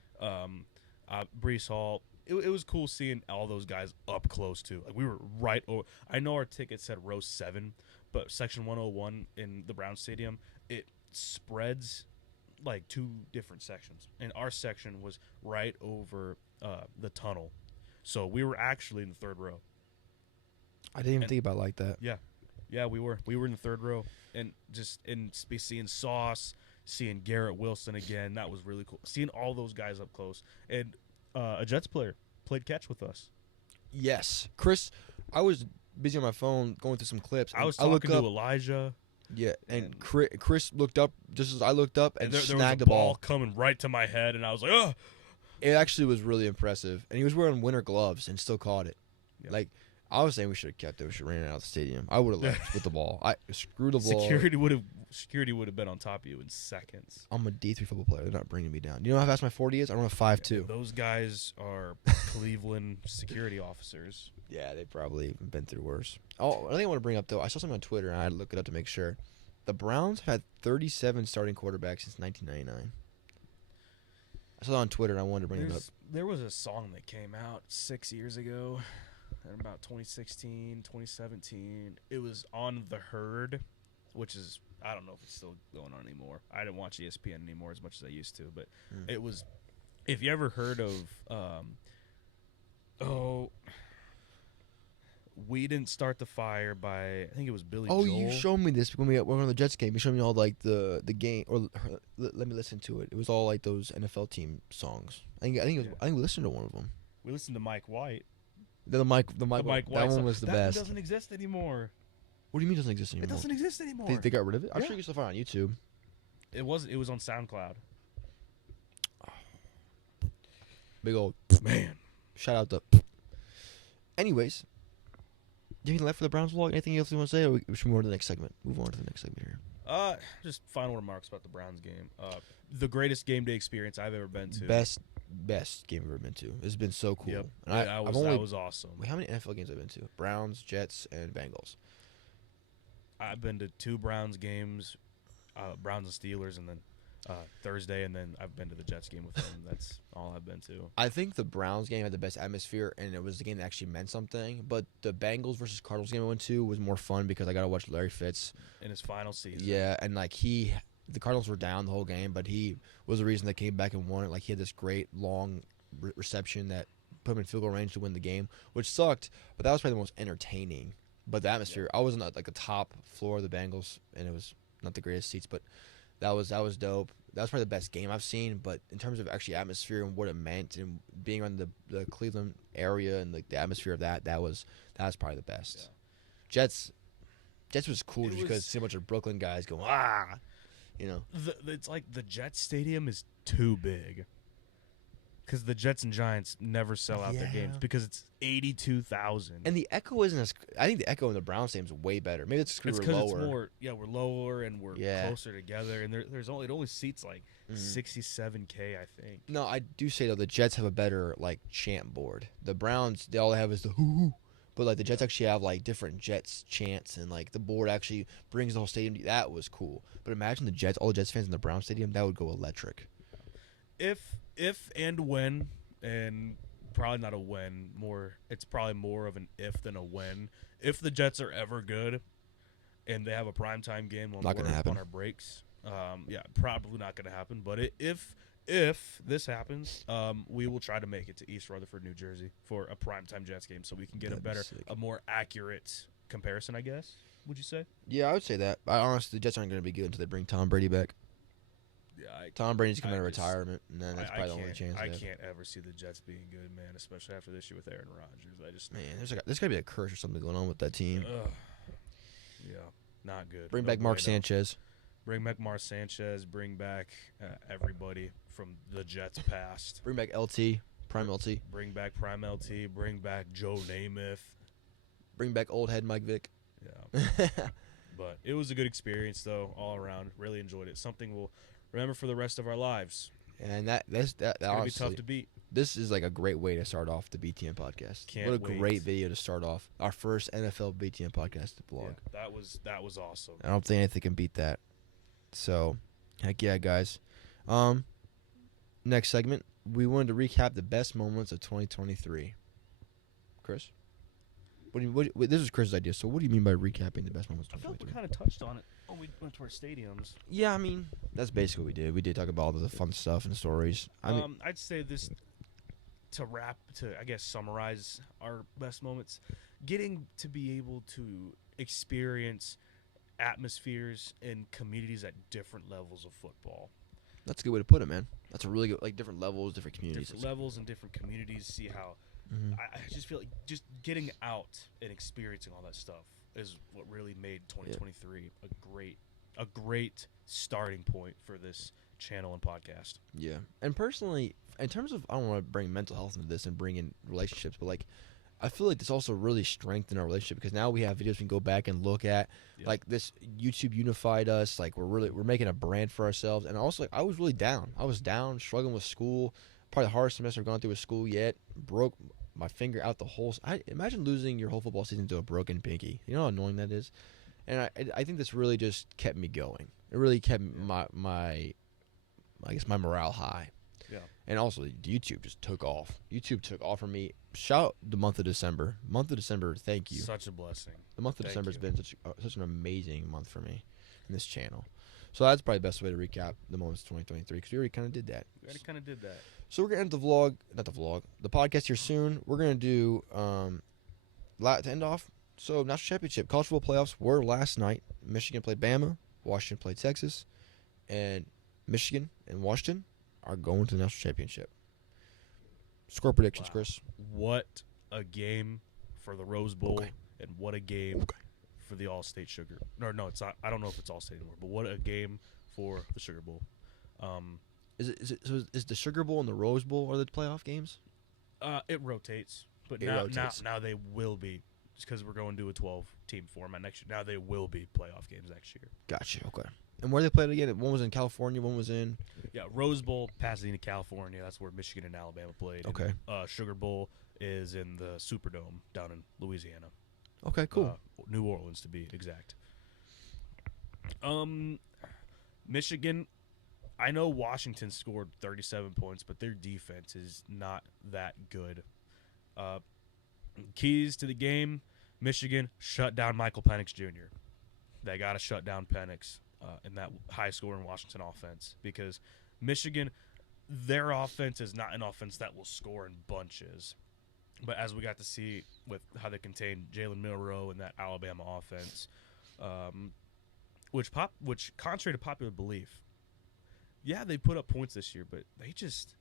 Brees Hall. It was cool seeing all those guys up close too. Like we were right over. I know our ticket said row 7, but section 101 in the Brown Stadium, it spreads like 2 different sections, and our section was right over the tunnel, so we were actually in the 3rd row. I didn't even think about it like that. Yeah, we were in the 3rd row, and just seeing Sauce, seeing Garrett Wilson again. That was really cool. Seeing all those guys up close, and a Jets player played catch with us. Yes, Chris. I was busy on my phone going through some clips. I was talking to Elijah. Yeah, and Chris looked up just as I looked up and there snagged was the a ball coming right to my head, and I was like, "Oh!" It actually was really impressive, and he was wearing winter gloves and still caught it. Yep. Like I was saying, we should have kept it. We should have ran it out of the stadium. I would have left with the ball. I screw the ball. Security would have been on top of you in seconds. I'm a D3 football player. They're not bringing me down. You know how fast my 40 is? I run a 5.2. Those guys are Cleveland security officers. Yeah, they probably been through worse. Oh, another thing I want to bring up though, I saw something on Twitter and I had to look it up to make sure. The Browns have had 37 starting quarterbacks since 1999. I saw it on Twitter and I wanted to bring it up. There was a song that came out 6 years ago, in about 2016, 2017. It was on The Herd, which is, I don't know if it's still going on anymore. I didn't watch ESPN anymore as much as I used to, but it was, if you ever heard of, We Didn't Start the Fire by, I think it was Billy Joel. You showed me this when we were on the Jets game. You showed me all like the game, or let me listen to it. It was all like those NFL team songs. I think we listened to one of them. We listened to Mike White. The Mike White that one was the best. That doesn't exist anymore. What do you mean it doesn't exist anymore? It doesn't exist anymore. They got rid of it? I'm sure you can still find it on YouTube. It was on SoundCloud. Big old man. Shout out to. Anyways, do you have anything left for the Browns vlog? Anything else you want to say, or we should move on to the next segment? Move on to the next segment here. Just final remarks about the Browns game. The greatest game day experience I've ever been to. Best game I've ever been to. It's been so cool. Yep. And that was awesome. Wait, how many NFL games have I been to? Browns, Jets, and Bengals. I've been to 2 Browns games, Browns and Steelers, and then Thursday, and then I've been to the Jets game with them. That's all I've been to. I think the Browns game had the best atmosphere, and it was the game that actually meant something. But the Bengals versus Cardinals game I went to was more fun because I got to watch Larry Fitz in his final season. Yeah, and like the Cardinals were down the whole game, but he was the reason they came back and won it. Like he had this great long reception that put him in field goal range to win the game, which sucked. But that was probably the most entertaining. But the atmosphere, I was on like the top floor of the Bengals, and it was not the greatest seats, but That was dope. That was probably the best game I've seen. But in terms of actually atmosphere and what it meant, and being on the Cleveland area and like the atmosphere of that was probably the best. Yeah. Jets was cool It just because was- so much of Brooklyn guys go ah, you know. It's like the Jets stadium is too big. Because the Jets and Giants never sell out their games Yeah. because it's 82,000. And the echo isn't as. I think the echo in the Brown stadium is way better. Maybe it's because It's we're because lower. it's more, we're lower and we're Yeah. closer together, and it only seats like Mhm. 67K, I think. No, I do say though the Jets have a better like chant board. The Browns, they all they have is the hoo hoo, but like the Jets actually have like different Jets chants, and like the board actually brings the whole stadium. That was cool. But imagine the Jets, all the Jets fans in the Brown stadium, that would go electric. If and when, and probably not a when, it's probably more of an if than a when. If the Jets are ever good, and they have a primetime game when Not gonna we're happen. on our breaks, probably not going to happen. But if this happens, we will try to make it to East Rutherford, New Jersey, for a primetime Jets game, so we can get That'd be a sick. more accurate comparison, I guess. Would you say? Yeah, I would say that. I honestly, the Jets aren't going to be good until they bring Tom Brady back. Yeah, Tom Brady's coming I out of just- retirement, and then that's probably the only chance. I they have. can't ever see the Jets being good, man. Especially after this year with Aaron Rodgers. I just Man, there's got to be a curse or something going on with that team. yeah, not good. Bring No back Mark bueno. Sanchez. Bring back Mark Sanchez. Bring back everybody from the Jets past. Bring back LT, Prime LT. Bring back Prime LT. Bring back Joe Namath. Bring back old head Mike Vick. Yeah, but it was a good experience though, all around. Really enjoyed it. Something we'll remember for the rest of our lives. And that It's gonna be honestly, tough to beat. this is like a great way to start off the BTM podcast. Can't what a wait. great video to start off our first NFL BTM podcast vlog. Yeah, that was awesome. I don't think anything can beat that. So, heck yeah, guys. Next segment, we wanted to recap the best moments of 2023. Chris, this is Chris's idea. So, what do you mean by recapping the best moments I of feel like we 2023? kind of touched on it when we went to our stadiums. Yeah, I mean, that's basically what we did. We did talk about all the fun stuff and stories. I mean, I'd say this to I guess summarize our best moments. Getting to be able to experience atmospheres and communities at different levels of football. that's a good way to put it, man. That's a really good, like different levels, different communities. Different levels and different communities. See how Mhm. I just feel like just getting out and experiencing all that stuff is what really made 2023 a great starting point for this channel and podcast. Yeah, and personally, in terms of, I don't want to bring mental health into this and bring in relationships, but like, I feel like this also really strengthened our relationship because now we have videos we can go back and look at. Yeah. Like this YouTube unified us. Like we're making a brand for ourselves. And also, like, I was really down. I was down, struggling with school. Probably the hardest semester I've gone through with school yet. Broke my finger out the whole. I imagine losing your whole football season to a broken pinky. You know how annoying that is. And I think this really just kept me going. It really kept my I guess my morale high. Yeah. And also, YouTube just took off. YouTube took off for me. Shout out the month of December. Month of December, thank you. Such a blessing. The month of Thank December has you. been such an amazing month for me in this channel. So that's probably the best way to recap the moments of 2023 because we already kind of did that. We already kind of did that. So we're going to end the podcast here soon. We're going to do, to end off, so National Championship, college football playoffs were last night. Michigan played Bama, Washington played Texas, and Michigan and Washington are going to the National Championship. Score predictions, Wow. Chris. What a game for the Rose Bowl, Okay. and what a game for the All-State Sugar. No, it's not. I don't know if it's All-State anymore, but what a game for the Sugar Bowl. Is the Sugar Bowl and the Rose Bowl are the playoff games? It rotates, but It now rotates. now they will be, just because we're going to a 12-team format next year. Now they will be playoff games next year. Gotcha. Okay. And where they played again? One was in California. One was in. Yeah, Rose Bowl, Pasadena, California. That's where Michigan and Alabama played. Okay. And, Sugar Bowl is in the Superdome down in Louisiana. Okay. Cool. New Orleans, to be exact. Michigan, I know Washington scored 37 points, but their defense is not that good. Keys to the game, Michigan shut down Michael Penix Jr. They got to shut down Penix in that high-scoring Washington offense because Michigan, their offense is not an offense that will score in bunches. But as we got to see with how they contained Jalen Milroe and that Alabama offense, which contrary to popular belief, yeah, they put up points this year, but they just,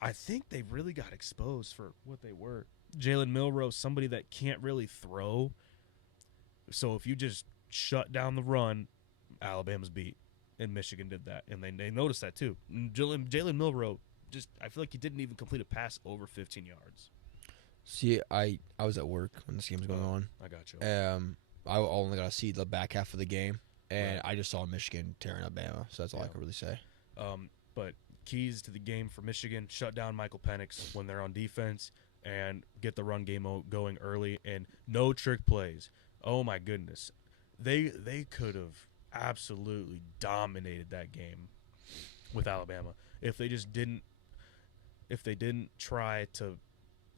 I think they really got exposed for what they were. Jalen Milroe, somebody that can't really throw. So if you just shut down the run, Alabama's beat. And Michigan did that. And they noticed that too. Jalen Milroe, just, I feel like he didn't even complete a pass over 15 yards. See, I was at work when this game was going on. I got you. I only got to see the back half of the game, and Right. I just saw Michigan tearing up Bama. So that's all I can really say. But keys to the game for Michigan: shut down Michael Penix when they're on defense, and get the run game going early, and no trick plays. Oh my goodness, they could have absolutely dominated that game with Alabama if they just didn't try to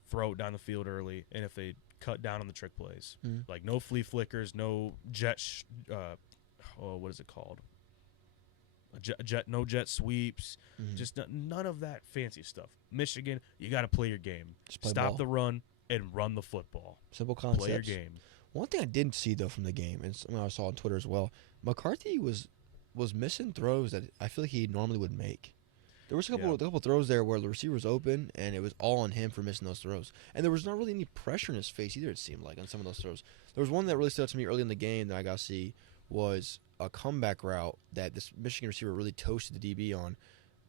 throw it down the field early, and if they cut down on the trick plays, like no flea flickers, no what is it called? No jet sweeps, just none of that fancy stuff. Michigan, you got to play your game. Stop the run and run the football. Simple concepts. Play your game. One thing I didn't see though from the game, and something I saw on Twitter as well, McCarthy was missing throws that I feel like he normally would make. There was a couple throws there where the receiver was open, and it was all on him for missing those throws. And there was not really any pressure in his face either, it seemed like, on some of those throws. There was one that really stood out to me early in the game that I got to see was a comeback route that this Michigan receiver really toasted the DB on,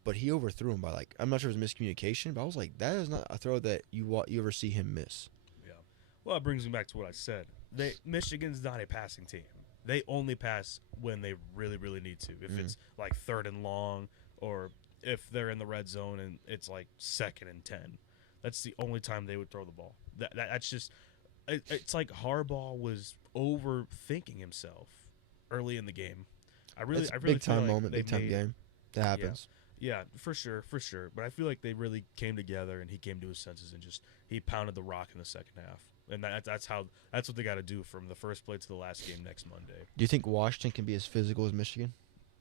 but he overthrew him by, like, I'm not sure if it was miscommunication, but I was like, that is not a throw that you ever see him miss. Yeah. Well, it brings me back to what I said. Michigan's not a passing team. They only pass when they really, really need to. If it's like 3rd and long, or if they're in the red zone and it's like 2nd and 10. That's the only time they would throw the ball. That's just it's like Harbaugh was overthinking himself early in the game. I really big feel time like moment, big time game. That happens. Yeah, for sure. But I feel like they really came together, and he came to his senses, and just he pounded the rock in the second half. And that's what they got to do from the first play to the last game next Monday. Do you think Washington can be as physical as Michigan?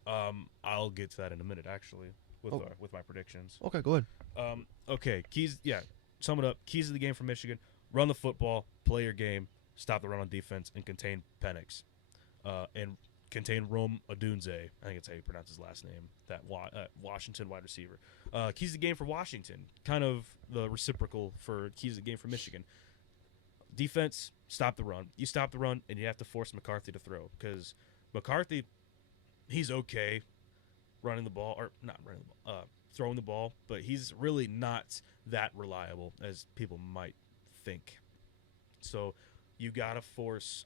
I'll get to that in a minute, actually, with my predictions. Okay, go ahead. Okay, keys. Yeah, sum it up. Keys of the game for Michigan: run the football, play your game, stop the run on defense, and contain Penix, and contain Rome Odunze. I think that's how you pronounce his last name. That Washington wide receiver. Keys of the game for Washington: kind of the reciprocal for keys of the game for Michigan. Defense, stop the run. You stop the run, and you have to force McCarthy to throw, because McCarthy, he's okay running the ball, or not running the ball, throwing the ball, but he's really not that reliable as people might think. So you got to force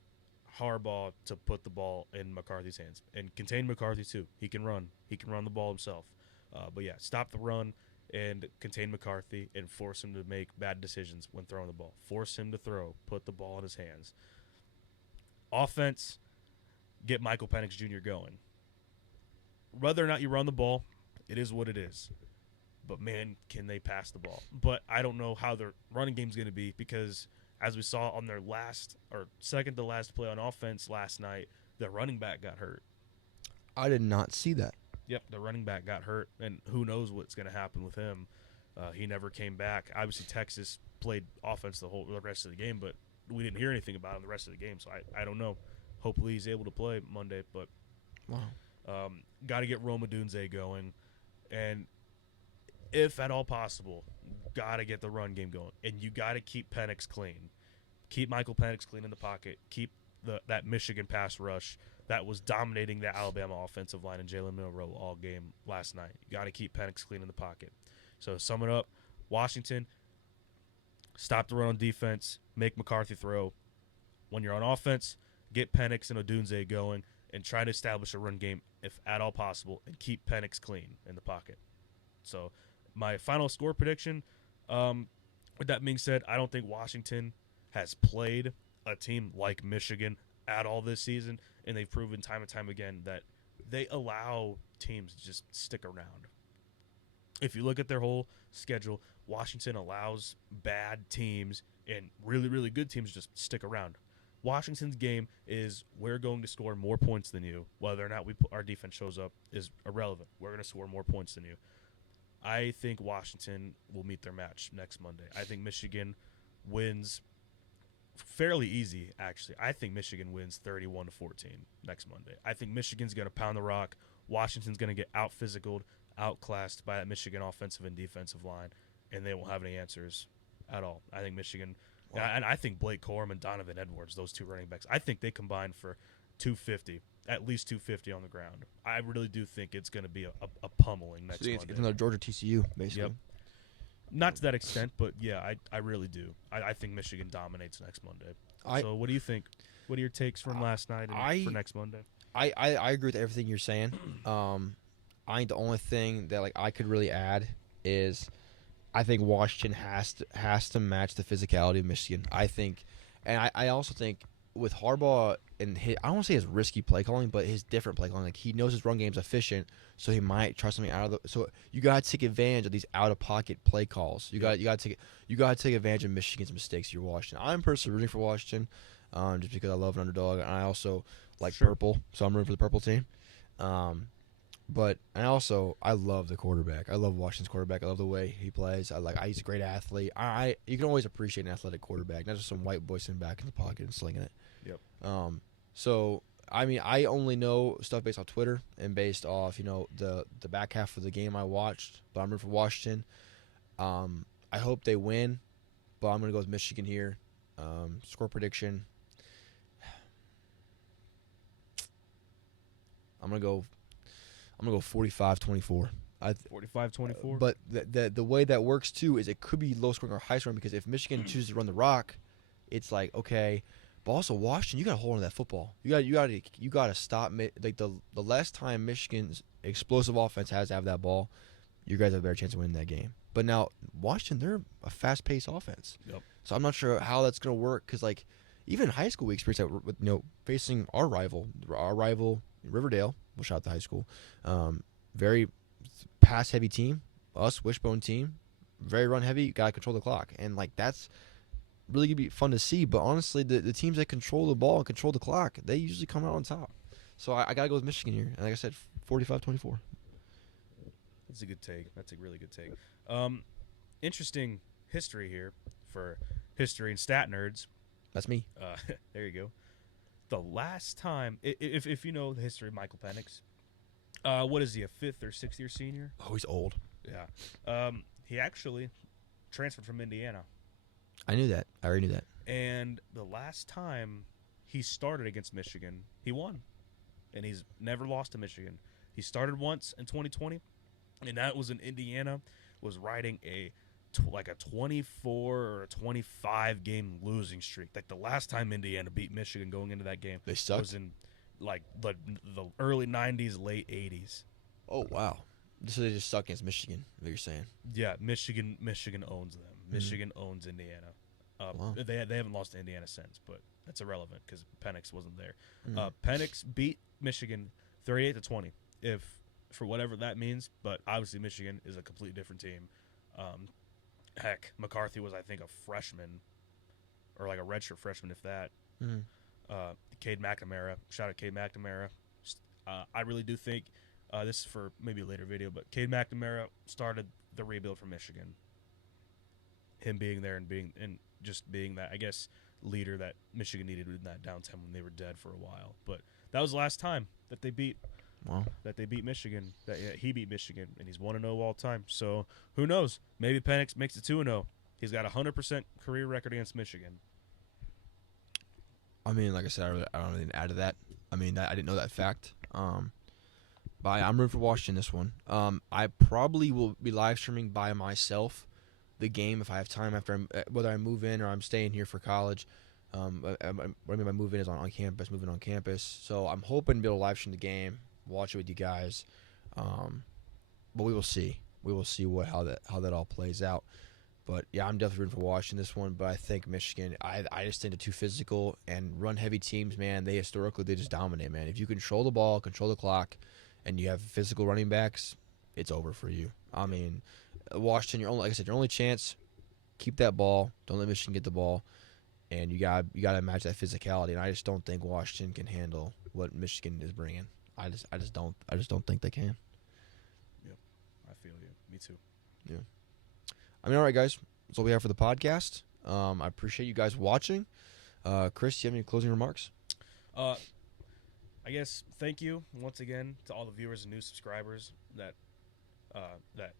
Harbaugh to put the ball in McCarthy's hands and contain McCarthy too. He can run the ball himself. But yeah, stop the run and contain McCarthy and force him to make bad decisions when throwing the ball. Force him to throw. Put the ball in his hands. Offense, get Michael Penix Jr. going. Whether or not you run the ball, it is what it is. But, man, can they pass the ball? But I don't know how their running game is going to be, because as we saw on their second to last play on offense last night, their running back got hurt. I did not see that. Yep, the running back got hurt, and who knows what's going to happen with him. He never came back. Obviously, Texas played offense the rest of the game, but we didn't hear anything about him the rest of the game, so I don't know. Hopefully he's able to play Monday, but got to get Rome Odunze going, and if at all possible, got to get the run game going, and you got to keep Penix clean. Keep Michael Penix clean in the pocket. Keep that Michigan pass rush that was dominating the Alabama offensive line and Jalen Milroe all game last night. You got to keep Penix clean in the pocket. So sum it up, Washington, stop the run on defense, make McCarthy throw. When you're on offense, get Penix and Odunze going and try to establish a run game if at all possible, and keep Penix clean in the pocket. So my final score prediction, with that being said, I don't think Washington has played a team like Michigan at all this season, and they've proven time and time again that they allow teams to just stick around. If you look at their whole schedule, Washington allows bad teams and really, really good teams to just stick around. Washington's game is, we're going to score more points than you. Whether or not our defense shows up is irrelevant. We're going to score more points than you. I think Washington will meet their match next Monday. I think Michigan wins fairly easy, actually. I think Michigan wins 31-14 next Monday. I think Michigan's going to pound the rock. Washington's going to get out-physicaled, outclassed by that Michigan offensive and defensive line, and they won't have any answers at all. I think Michigan, and I think Blake Corum and Donovan Edwards, those two running backs, I think they combined for 250, at least 250 on the ground. I really do think it's going to be a pummeling next Monday. It's another Georgia TCU, basically. Yep. Not to that extent, but yeah, I really do. I think Michigan dominates next Monday. So what do you think? What are your takes from last night and for next Monday? I agree with everything you're saying. I think the only thing that like I could really add is I think Washington has to match the physicality of Michigan. I think, and I also think with Harbaugh and I don't want to say his risky play calling, but his different play calling. Like he knows his run game's efficient, so he might try something out of the. So you got to take advantage of these out of pocket play calls. You got to take advantage of Michigan's mistakes. You're Washington. I'm personally rooting for Washington, just because I love an underdog, and I also like purple, so I'm rooting for the purple team. But I love the quarterback. I love Washington's quarterback. I love the way he plays. He's a great athlete. You can always appreciate an athletic quarterback, not just some white boy sitting back in the pocket and slinging it. Yep. So I mean, I only know stuff based off Twitter and based off the back half of the game I watched. But I'm rooting for Washington. I hope they win, but I'm gonna go with Michigan here. Score prediction. I'm gonna go 45-24. 45-24. But the way that works too is it could be low scoring or high scoring because if Michigan chooses to run the rock, it's like okay. But also Washington, you got to hold on to that football. You got to stop. Like the last time Michigan's explosive offense has to have that ball, you guys have a better chance of winning that game. But now Washington, they're a fast paced offense. Yep. So I'm not sure how that's gonna work because like even in high school we experienced that with facing our rival Riverdale. We'll shout out the high school. Very pass heavy team. Us Wishbone team, very run heavy. Got to control the clock, and like that's really gonna be fun to see. But honestly, the teams that control the ball and control the clock, they usually come out on top. So I gotta go with Michigan here, and like I said, 45-24. That's a good take. That's a really good take. Interesting history here for history and stat nerds. That's me. There you go. The last time, if you know the history of Michael Penix, what is he, a 5th or 6th year senior? Oh, he's old. Yeah. He actually transferred from Indiana. I knew that. I already knew that. And the last time he started against Michigan, he won. And he's never lost to Michigan. He started once in 2020, and that was in Indiana, was riding a 24 or a 25 game losing streak. Like the last time Indiana beat Michigan going into that game, they sucked. Was in like the early 90s, late 80s. Oh wow! So they just suck against Michigan. What you're saying? Yeah, Michigan owns them. Michigan owns Indiana. Wow. They haven't lost to Indiana since, but that's irrelevant because Penix wasn't there. Penix beat Michigan 38-20. If for whatever that means, but obviously Michigan is a completely different team. Heck, McCarthy was I think a freshman, or like a redshirt freshman, if that. Cade McNamara, shout out Cade McNamara. I really do think this is for maybe a later video, but Cade McNamara started the rebuild for Michigan. Him being there and just being that, I guess, leader that Michigan needed in that downtime when they were dead for a while. But that was the last time that they beat. Wow. That they beat Michigan. He beat Michigan, and he's 1-0 all time. So who knows? Maybe Penix makes it 2-0. He's got a 100% career record against Michigan. I mean, like I said, I don't really add to that. I mean, I didn't know that fact. But I'm rooting for Washington this one. I probably will be live streaming by myself the game if I have time after whether I move in or I'm staying here for college. What I mean by move in is on campus, moving on campus. So I'm hoping to be able to live stream the game, watch it with you guys. But we will see. We will see how that all plays out. But yeah, I'm definitely rooting for Washington this one. But I think Michigan. I just think they're too physical and run heavy teams. Man, they just dominate. Man, if you control the ball, control the clock, and you have physical running backs, it's over for you. I mean, Washington, like I said, your only chance. Keep that ball. Don't let Michigan get the ball, and you got to match that physicality. And I just don't think Washington can handle what Michigan is bringing. I just don't think they can. Yep, I feel you. Me too. Yeah. I mean, all right, guys. That's all we have for the podcast. I appreciate you guys watching. Chris, do you have any closing remarks? I guess thank you once again to all the viewers and new subscribers that that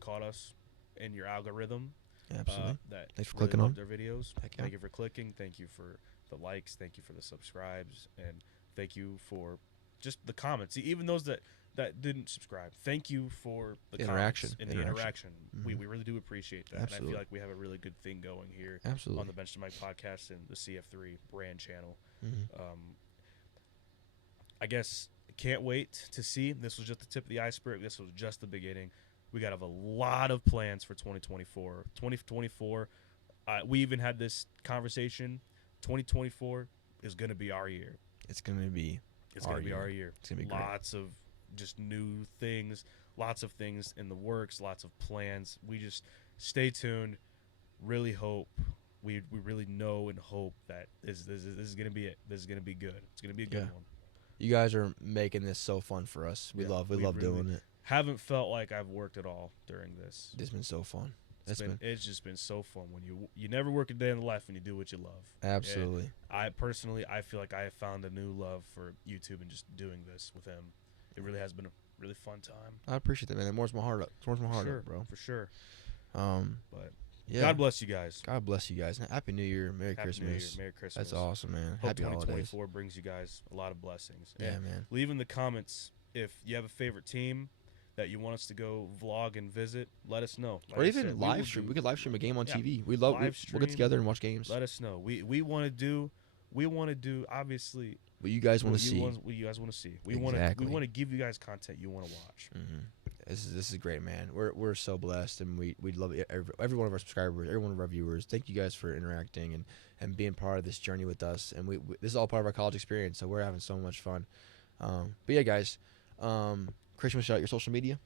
caught us in your algorithm. Absolutely. That Thanks for really clicking loved on. our videos. Heck yeah. Thank you for clicking. Thank you for the likes. Thank you for the subscribes, and thank you for just the comments. Even those that didn't subscribe. Thank you for the Interaction. comments and the interaction. Mhm. We really do appreciate that. And I Absolutely. feel like we have a really good thing going here Absolutely. on the Bench to Mike podcast and the CF3 brand channel. Mm-hmm. I guess can't wait to see. This was just the tip of the iceberg. This was just the beginning. We got a lot of plans for 2024. 2024, we even had this conversation. 2024 is going to be our year. It's gonna be. It's going to be our year. It's gonna be great. Lots of just new things, lots of things in the works, lots of plans. We just stay tuned. Really hope. We really know and hope that this is going to be it. This is going to be good. It's going to be a good one. You guys are making this so fun for us. We love really doing it. Haven't felt like I've worked at all during this. It's been so fun. It's just been so fun when you never work a day in the life and you do what you love. Absolutely. And I feel like I have found a new love for YouTube and just doing this with him. It really has been a really fun time. I appreciate that, man. It warms my heart up. It warms my heart up, bro. For sure. But yeah. God bless you guys. God bless you guys. Happy New Year. Merry Christmas. New Year. Merry Christmas. That's awesome, man. Hope Happy 2024 holidays. brings you guys a lot of blessings. Yeah, man. Leave in the comments if you have a favorite team that you want us to go vlog and visit. Let us know. Or even live stream. We could live stream a game on TV. We'll get together and watch games. Let us know. We want to do obviously what you guys want to see. What you guys want to see. We want to give you guys content you want to watch. Mm-hmm. This is great, man. We're so blessed, and we love every one of our subscribers, every one of our viewers. Thank you guys for interacting and being part of this journey with us. And we this is all part of our college experience, so we're having so much fun. But yeah, guys, Christian, shout out your social media.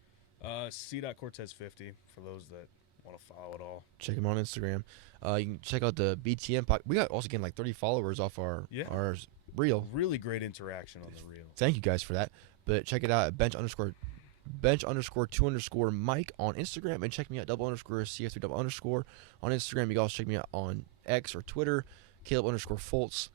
C.Cortez50 for those that want to follow it all. Check him on Instagram. You can check out the BTM. We got also getting like 30 followers off our reel. Really great interaction on the reel. Thank you guys for that. But check it out at bench_2_Mike on Instagram, and check me out _CF3_ on Instagram. You can also check me out on X or Twitter, Caleb_Foltz.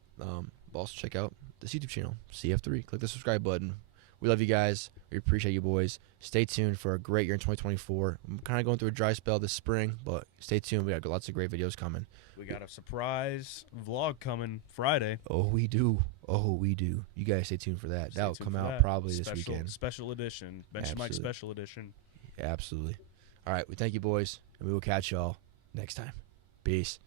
Also check out this YouTube channel, CF3. Click the subscribe button. We love you guys. We appreciate you boys. Stay tuned for a great year in 2024. I'm kind of going through a dry spell this spring, but stay tuned. We got lots of great videos coming. We got a surprise vlog coming Friday. Oh, we do. You guys stay tuned for that. That'll come out probably this weekend. Special edition. Bench Mike special edition. Absolutely. All right. We thank you, boys, and we will catch y'all next time. Peace.